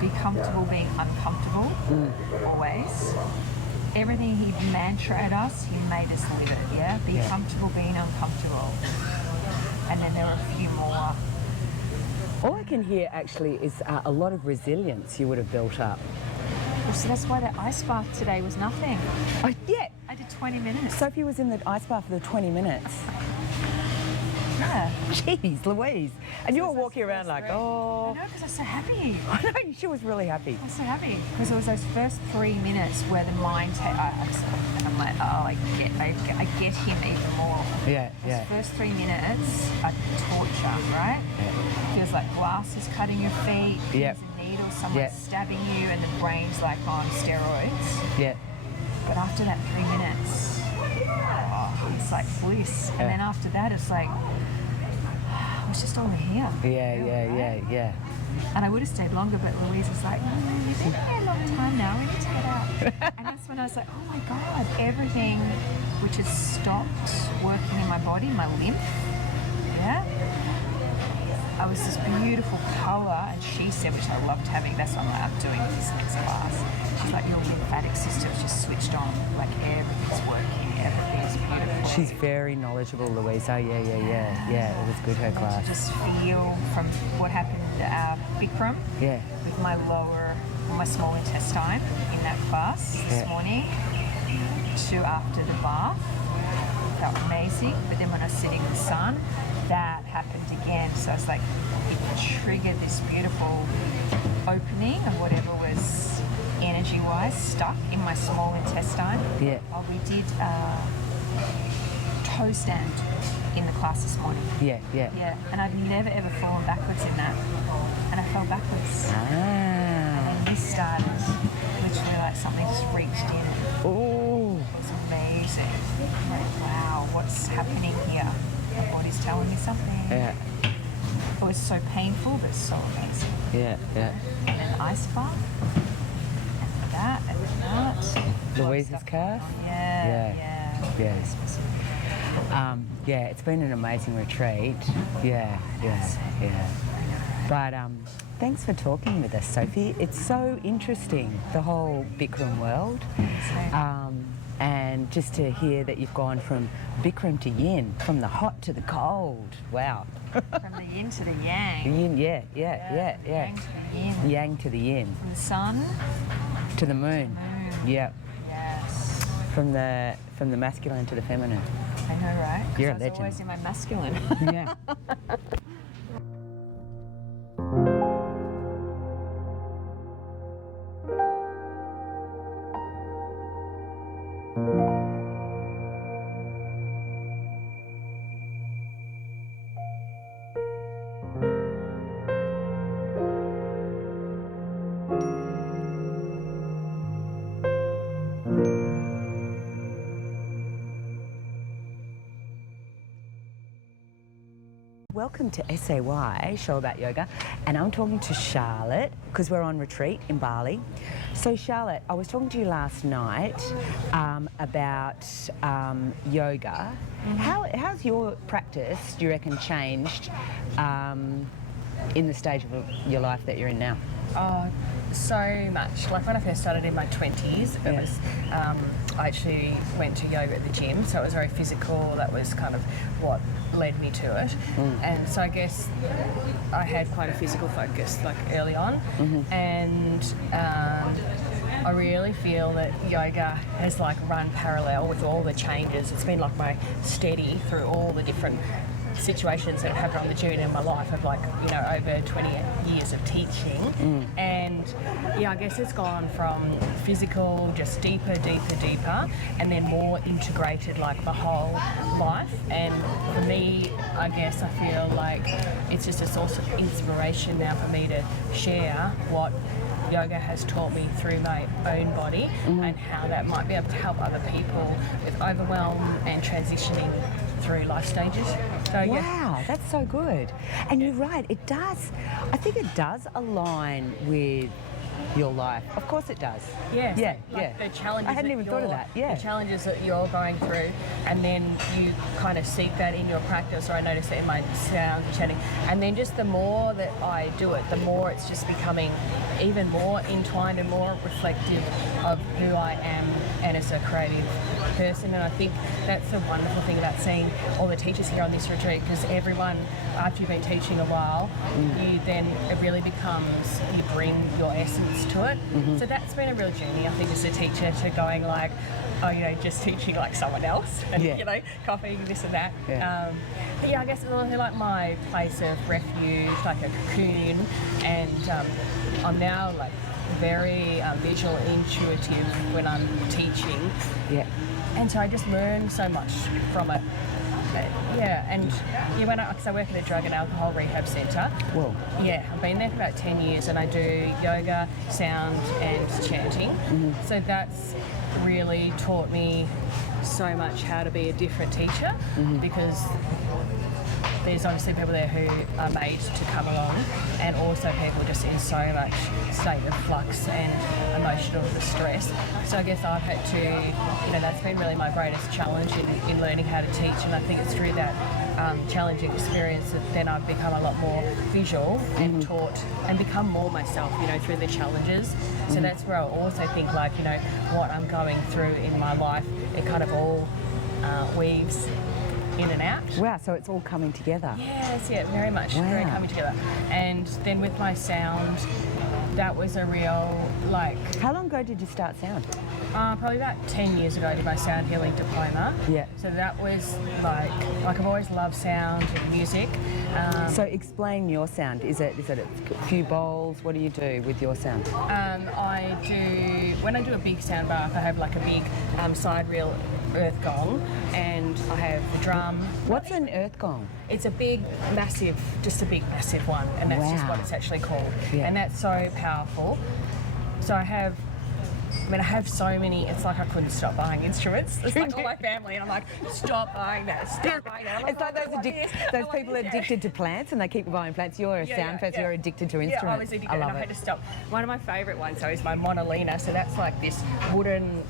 Be comfortable being uncomfortable. Always. Everything he mantra at us, he made us live it. Yeah. Be comfortable being uncomfortable. And then there were a few more. All I can hear actually is a lot of resilience you would have built up. Well, so that's why that ice bath today was nothing. Oh, yeah. I did 20 minutes. Sophie was in the ice bath for the 20 minutes. Yeah. Jeez, Louise. And you were walking around like, oh. I know, because I was so happy. I know, she was really happy. I was so happy because it was those first 3 minutes where the mind, and I'm like, oh, I get him even more. Yeah, Those first 3 minutes are torture, right? Yeah. Feels like glass is cutting your feet. Yep. There's a needle, someone's stabbing you, and the brain's like on steroids. Yeah. But after that 3 minutes, oh, it's like bliss. And then after that, it's like, it's just over here. Yeah. And I would have stayed longer, but Louise was like, you've been here a long time now, we need to get out. And that's when I was like, oh my God, everything which has stopped working in my body, my lymph, I was this beautiful colour, and she said, which I loved having, that's what I'm doing this next class. She's like, your lymphatic system's just switched on, like everything's working, everything's beautiful. She's very knowledgeable, Louise. Oh, yeah. It was good, her class. To just feel from what happened Bikram with my small intestine in that class this morning to after the bath. Felt amazing, but then when I was sitting in the sun, that happened again. So it's like it triggered this beautiful opening of whatever was energy-wise stuck in my small intestine. Yeah. Oh, we did toe stand in the class this morning. Yeah. And I've never ever fallen backwards in that, and I fell backwards. And this started literally like something just reached in. Oh. It was amazing. I'm like, wow, what's happening here? My body's telling me something. Yeah. It was so painful, but so amazing. Yeah. And then ice bath, and that, and that. Louise's calf? Yeah. It's been an amazing retreat. Yeah. But thanks for talking with us, Sophie. It's so interesting, the whole Bikram world. And just to hear that you've gone from Bikram to Yin, from the hot to the cold. Wow. From the yin to the yang. The yin, yeah. Yang to the yin. Yang to the yin. From the sun to the moon. Yeah. Yes. From the masculine to the feminine. I know, right? You're a I was legend. always in my masculine. Yeah. Welcome to SAY, Show About Yoga, and I'm talking to Charlotte because we're on retreat in Bali. So Charlotte, I was talking to you last night about yoga. Mm-hmm. How's your practice, do you reckon, changed in the stage of your life that you're in now? Oh, so much. Like when I first started in my 20s, it was, I actually went to yoga at the gym, so it was very physical. That was kind of what led me to it. And so I guess I had quite a physical focus like early on. And I really feel that yoga has like run parallel with all the changes. It's been like my steady through all the different situations that have happened on the journey in my life of like, you know, over 20 years of teaching. And yeah, I guess it's gone from physical, just deeper, and then more integrated like the whole life. And for me, I guess I feel like it's just a source of inspiration now for me to share what yoga has taught me through my own body and how that might be able to help other people with overwhelm and transitioning through life stages. So, wow, that's so good. And you're right, it does, I think it does align with your life. Of course it does. Yeah. Yeah, Like yeah. the challenges I hadn't even thought of that. Yeah. The challenges that you're going through, and then you kind of seek that in your practice, or I notice it in my sounds and chanting. And then just the more that I do it, the more it's just becoming even more entwined and more reflective of who I am and as a creative person. And I think that's the wonderful thing about seeing all the teachers here on this retreat, because everyone, after you've been teaching a while, you then, it really becomes, you bring your essence to it. So that's been a real journey, I think, as a teacher, to going like, oh, you know, just teaching like someone else and, you know, copying this and that. Yeah. But yeah, I guess it's also like my place of refuge, like a cocoon, and I'm now like very visual intuitive when I'm teaching. Yeah. And so I just learn so much from it. Yeah, and because I work at a drug and alcohol rehab centre. Whoa. Yeah, I've been there for about 10 years, and I do yoga, sound and chanting. So that's really taught me so much how to be a different teacher, because there's obviously people there who are made to come along, and also people just in so much state of flux and emotional distress. So I guess I've had to, you know, that's been really my greatest challenge in learning how to teach, and I think it's through that challenging experience that then I've become a lot more visual and taught and become more myself, you know, through the challenges. So that's where I also think, like, you know, what I'm going through in my life, it kind of all weaves in and out. Wow, so it's all coming together. Yes, yeah, very much. Very coming together. And then with my sound, that was a real, like... How long ago did you start sound? Probably about 10 years ago I did my sound healing diploma. Yeah. So that was like I've always loved sound and music. So explain your sound. Is it a few bowls? What do you do with your sound? When I do a big sound bath, I have like a big side reel earth gong, and I have the drum. What's an earth gong? It's a big, massive, just a big, massive one, and that's just what it's actually called. Yeah. And that's so powerful. So I have so many, it's like I couldn't stop buying instruments. It's like all my family, and I'm like, stop buying that, stop buying that. It's like those people addicted to plants and they keep buying plants. You're a sound person, you're addicted to instruments. Yeah, I was addicted, I love and I it. had to stop. One of my favourite ones, though, is my monolina. So that's like this wooden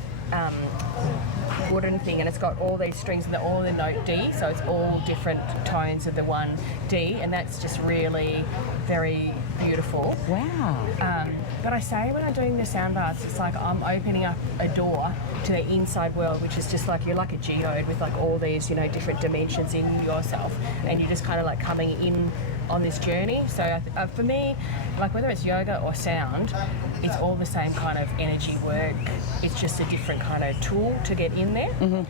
thing, and it's got all these strings and they're all in the note D, so it's all different tones of the one D, and that's just really very beautiful. Wow. But I say when I'm doing the sound baths, it's like I'm opening up a door to the inside world, which is just like you're like a geode with like all these, you know, different dimensions in yourself, and you're just kind of like coming in on this journey. So for me, like whether it's yoga or sound, it's all the same kind of energy work. It's just a different kind of tool to get in there.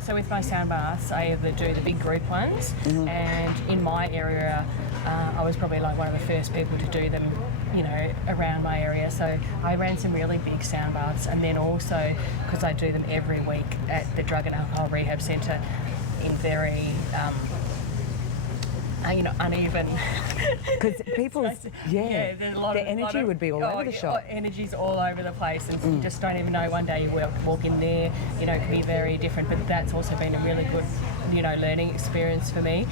So with my sound baths, I either do the big group ones, and in my area, I was probably like one of the first people to do them, you know, around my area. So I ran some really big sound baths, and then also, because I do them every week at the Drug and Alcohol Rehab Centre in very you know, uneven. Because people's, there's a lot the of, energy would be all over the shop. Energy's all over the place, and you just don't even know. One day you walk in there, you know, it can be very different, but that's also been a really good, you know, learning experience for me.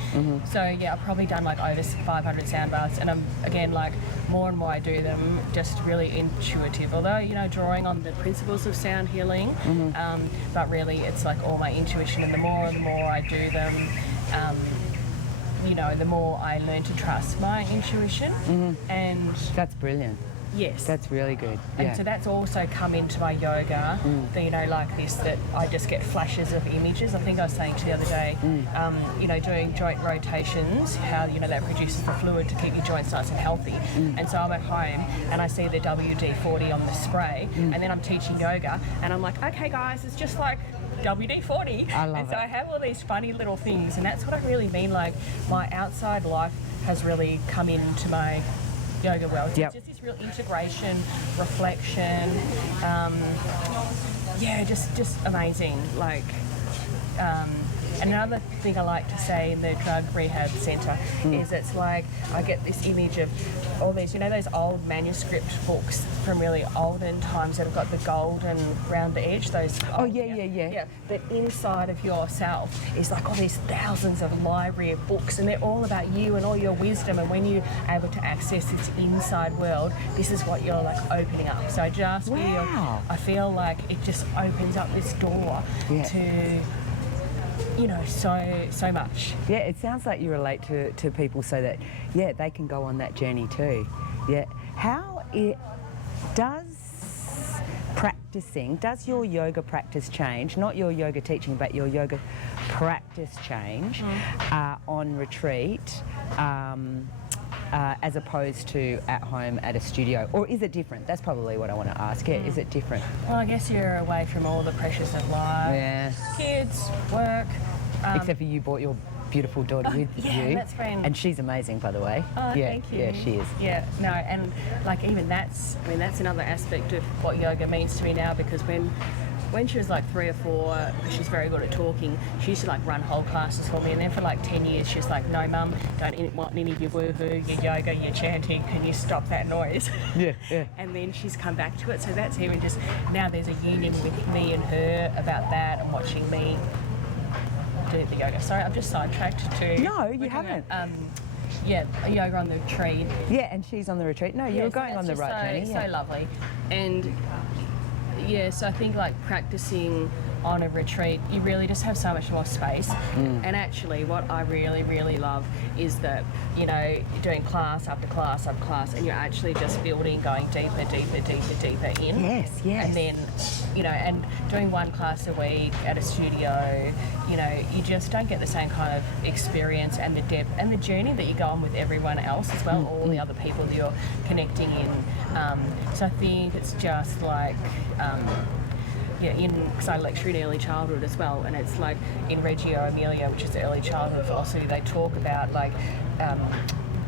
So yeah, I've probably done like over 500 sound baths, and I'm, again, like more and more I do them, just really intuitive, although, you know, drawing on the principles of sound healing, but really it's like all my intuition, and the more I do them, you know, the more I learn to trust my intuition. And that's brilliant. Yes. That's really good. And so that's also come into my yoga, that, you know, like this, that I just get flashes of images. I think I was saying to you the other day, you know, doing joint rotations, how, you know, that produces the fluid to keep your joints nice and healthy. And so I'm at home and I see the WD-40 on the spray, and then I'm teaching yoga, and I'm like, okay guys, it's just like WD-40. I love and so it. I have all these funny little things, and that's what I really mean, like my outside life has really come into my yoga world. It's just this real integration, reflection, just amazing. Like, And another thing I like to say in the drug rehab centre is it's like I get this image of all these, you know, those old manuscript books from really olden times that have got the golden round the edge. Those. Yeah. But inside of yourself is like all these thousands of library of books, and they're all about you and all your wisdom. And when you're able to access this inside world, this is what you're like opening up. So I just feel like it just opens up this door to, you know, so much. Yeah, it sounds like you relate to people so that, they can go on that journey too. Yeah. How does your yoga practice change, not your yoga teaching, but your yoga practice change on retreat as opposed to at home at a studio? Or is it different? That's probably what I want to ask. Yeah, is it different? Well, I guess you're away from all the pressures of life. Yeah. Kids, work. Except for you brought your beautiful daughter with you. That's been... And she's amazing, by the way. Oh, thank you. Yeah, she is. Yeah, no, and like even that's another aspect of what yoga means to me now, because when she was like 3 or 4, because she's very good at talking, she used to like run whole classes for me, and then for like 10 years she's like, no mum, don't want any of your woohoo, your yoga, your chanting, can you stop that noise? Yeah. And then she's come back to it, so that's even just, now there's a union with me and her about that, and watching me do the yoga. Sorry, I've just sidetracked to... No, you haven't. Yoga on the retreat. Yeah, and she's on the retreat. No, you were going on the right journey. So lovely. And so I think like practicing on a retreat, you really just have so much more space. And actually what I really, really love is that, you know, you're doing class after class after class, and you're actually just building, going deeper in. Yes. And then, you know, and doing 1 class a week at a studio, you know, you just don't get the same kind of experience and the depth and the journey that you go on with everyone else as well, all the other people that you're connecting in. So I think it's just like, because I lecture in early childhood as well, and it's like in Reggio Emilia, which is early childhood philosophy, they talk about like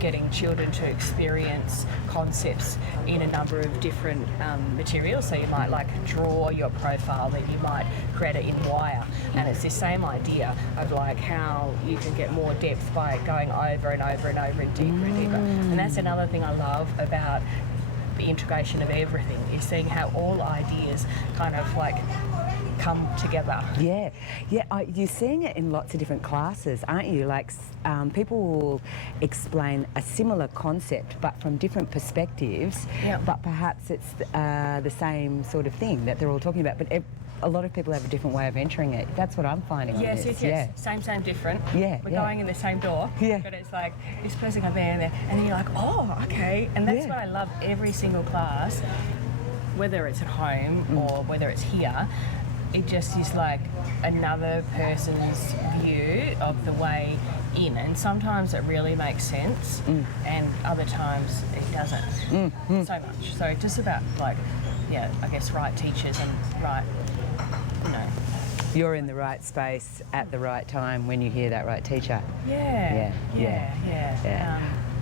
getting children to experience concepts in a number of different materials. So you might like draw your profile, that you might create it in wire, and it's the same idea of like how you can get more depth by going over and over and over and deeper and deeper. And that's another thing I love about the integration of everything, is seeing how all ideas kind of like come together. Yeah. You're seeing it in lots of different classes, aren't you? Like people will explain a similar concept but from different perspectives, but perhaps it's the same sort of thing that they're all talking about, but a lot of people have a different way of entering it. That's what I'm finding. Yes. Yeah. Same, different. Yeah. We're going in the same door. Yeah. But it's like this person got there and there, and then you're like, oh, okay. And that's what I love every single class, whether it's at home or whether it's here. It just is like another person's view of the way in, and sometimes it really makes sense, and other times it doesn't so much. So just about like, I guess right teachers and right, you know. You're in the right space at the right time when you hear that right teacher. Yeah.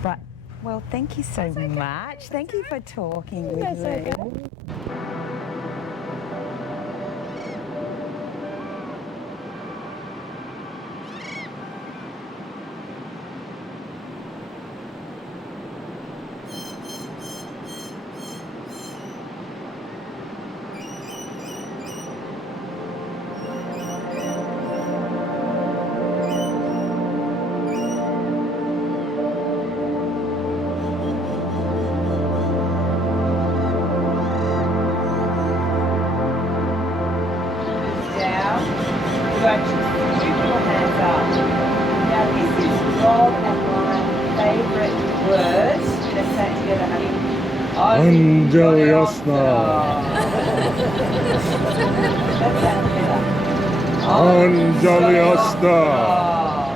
But, well, thank you so much. Thank you for talking with me. Okay.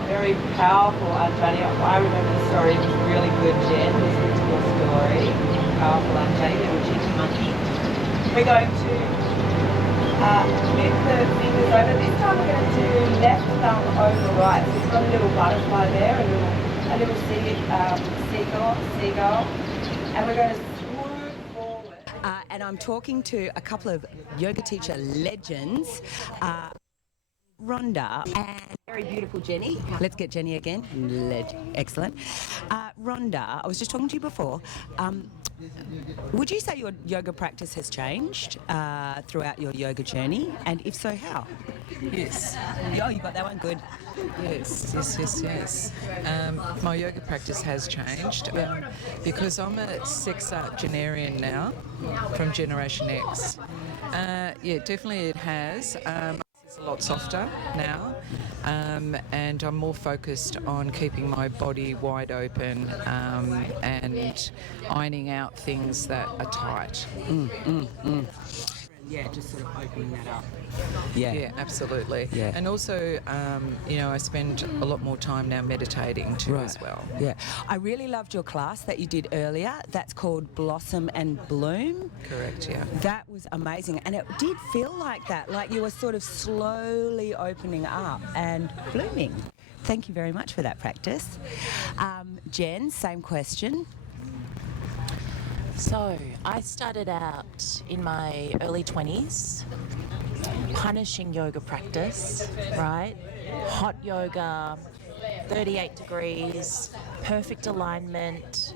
Very powerful, Anjani. I remember the story. It was really good, Jen. Listening to your story. Powerful, Anjani. Little cheeky monkey. We're going to move the fingers over. This time we're going to do left thumb over right. So it's got a little butterfly there, a little seagull. And we're going to swoop forward. And I'm talking to a couple of yoga teacher legends. Rhonda and very beautiful Jenny. Let's get Jenny again. Excellent. Rhonda, I was just talking to you before. Would you say your yoga practice has changed throughout your yoga journey? And if so, how? Yes. Oh, you got that one? Good. Yes. My yoga practice has changed because I'm a sex octogenarian now from Generation X. Definitely it has. It's a lot softer now, and I'm more focused on keeping my body wide open and ironing out things that are tight. Yeah, just sort of opening that up. Yeah, absolutely. Yeah. And also, I spend a lot more time now meditating too as well. Yeah. I really loved your class that you did earlier. That's called Blossom and Bloom. Correct, yeah. That was amazing. And it did feel like that, like you were sort of slowly opening up and blooming. Thank you very much for that practice. Jen, same question. So, I started out in my early 20s, punishing yoga practice, right? Hot yoga, 38 degrees, perfect alignment.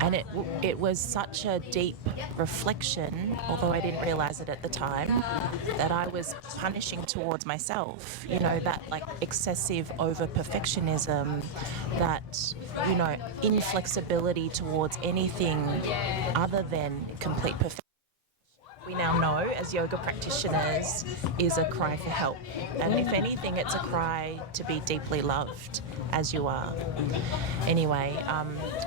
And it was such a deep reflection, although I didn't realize it at the time, that I was punishing towards myself. You know, that like excessive over perfectionism, that, you know, inflexibility towards anything other than complete perfection. We now know as yoga practitioners is a cry for help. And if anything, it's a cry to be deeply loved as you are. Anyway,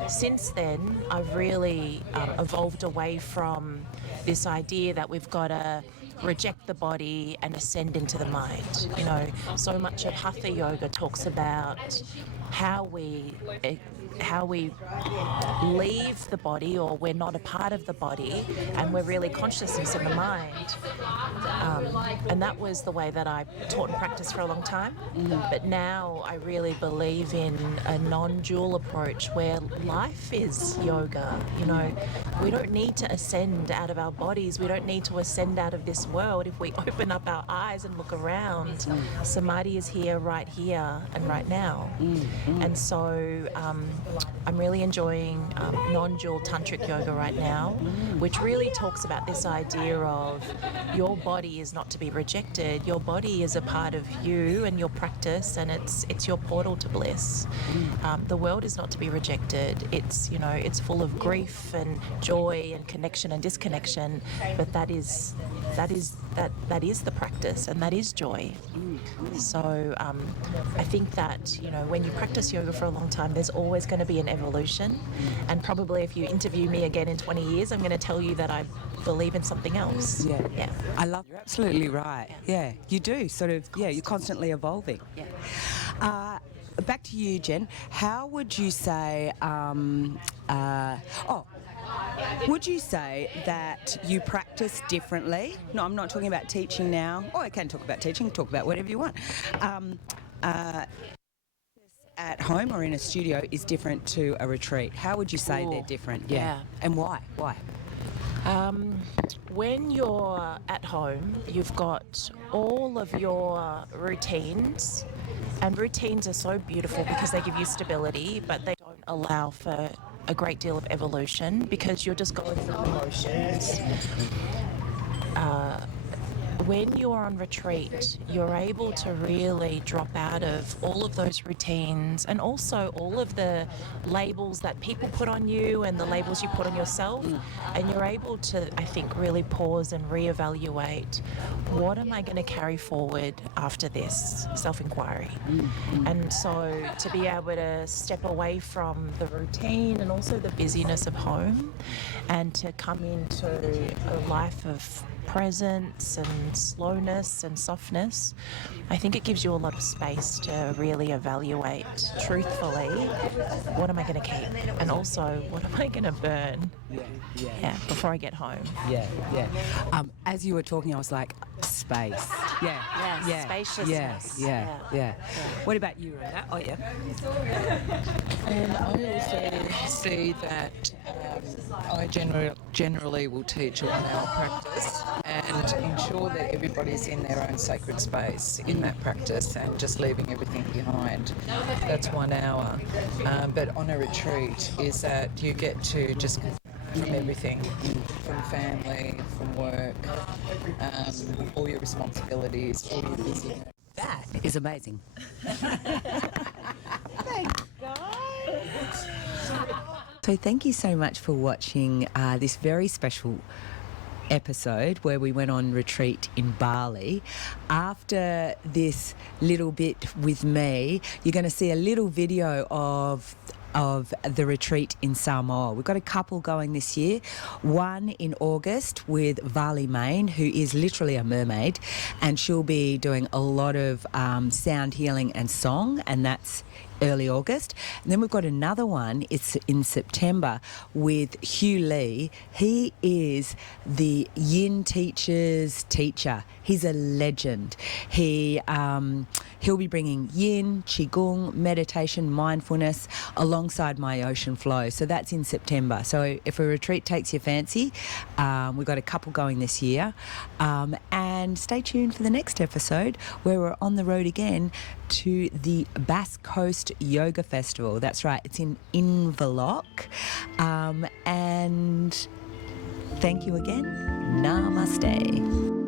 since then, I've really evolved away from this idea that we've got to reject the body and ascend into the mind. You know, so much of Hatha yoga talks about how we leave the body, or we're not a part of the body, and we're really consciousness in the mind. And that was the way that I taught and practiced for a long time. But now I really believe in a non-dual approach where life is yoga. You know, we don't need to ascend out of our bodies. We don't need to ascend out of this world. If we open up our eyes and look around, samadhi is here and right now. And so I'm really enjoying non-dual tantric yoga right now, which really talks about this idea of your body is not to be rejected. Your body is a part of you and your practice, and it's your portal to bliss. The world is not to be rejected. It's, you know, it's full of grief and joy and connection and disconnection, but that is the practice, and that is joy. So I think that, you know, when you practice yoga for a long time, there's always going to be an evolution, and probably if you interview me again in 20 years, I'm going to tell you that I believe in something else. Yeah. I love. You're absolutely right. Yeah, you do sort of. Yeah, you're constantly evolving. Yeah. Back to you, Jen. How would you say? Would you say that you practice differently? No, I'm not talking about teaching now. Oh, I can talk about teaching. Talk about whatever you want. At home or in a studio is different to a retreat. How would you say they're different? Yeah. And why? Why? When you're at home, you've got all of your routines, and routines are so beautiful because they give you stability, but they don't allow for a great deal of evolution because you're just going through the motions. When you are on retreat, you're able to really drop out of all of those routines and also all of the labels that people put on you and the labels you put on yourself. And you're able to, I think, really pause and reevaluate, what am I going to carry forward after this? Self-inquiry. And so to be able to step away from the routine and also the busyness of home and to come into a life of presence and slowness and softness, I think it gives you a lot of space to really evaluate truthfully, what am I going to keep, and also what am I going to burn. Yeah, before I get home. Yeah. As you were talking, I was like, space. Yes, spaciousness. Yeah. What about you, Rhonda? Oh, yeah. And I also see that I generally will teach 1 hour practice and ensure that everybody's in their own sacred space in that practice and just leaving everything behind. That's 1 hour. But on a retreat is that you get to just from everything, from family, from work, all your responsibilities, all your busyness. That is amazing. So thank you so much for watching this very special episode where we went on retreat in Bali. After this little bit with me, you're going to see a little video of the retreat in Samoa. We've got a couple going this year, one in August with Vali Main, who is literally a mermaid, and she'll be doing a lot of sound healing and song, and that's early August. And then we've got another one, it's in September, with Hugh Lee. He is the yin teacher's teacher. He's a legend. He'll be bringing yin, qigong, meditation, mindfulness alongside my ocean flow. So that's in September. So if a retreat takes your fancy, we've got a couple going this year. And stay tuned for the next episode where we're on the road again to the Bass Coast Yoga Festival. That's right, it's in Inverloch. And thank you again. Namaste.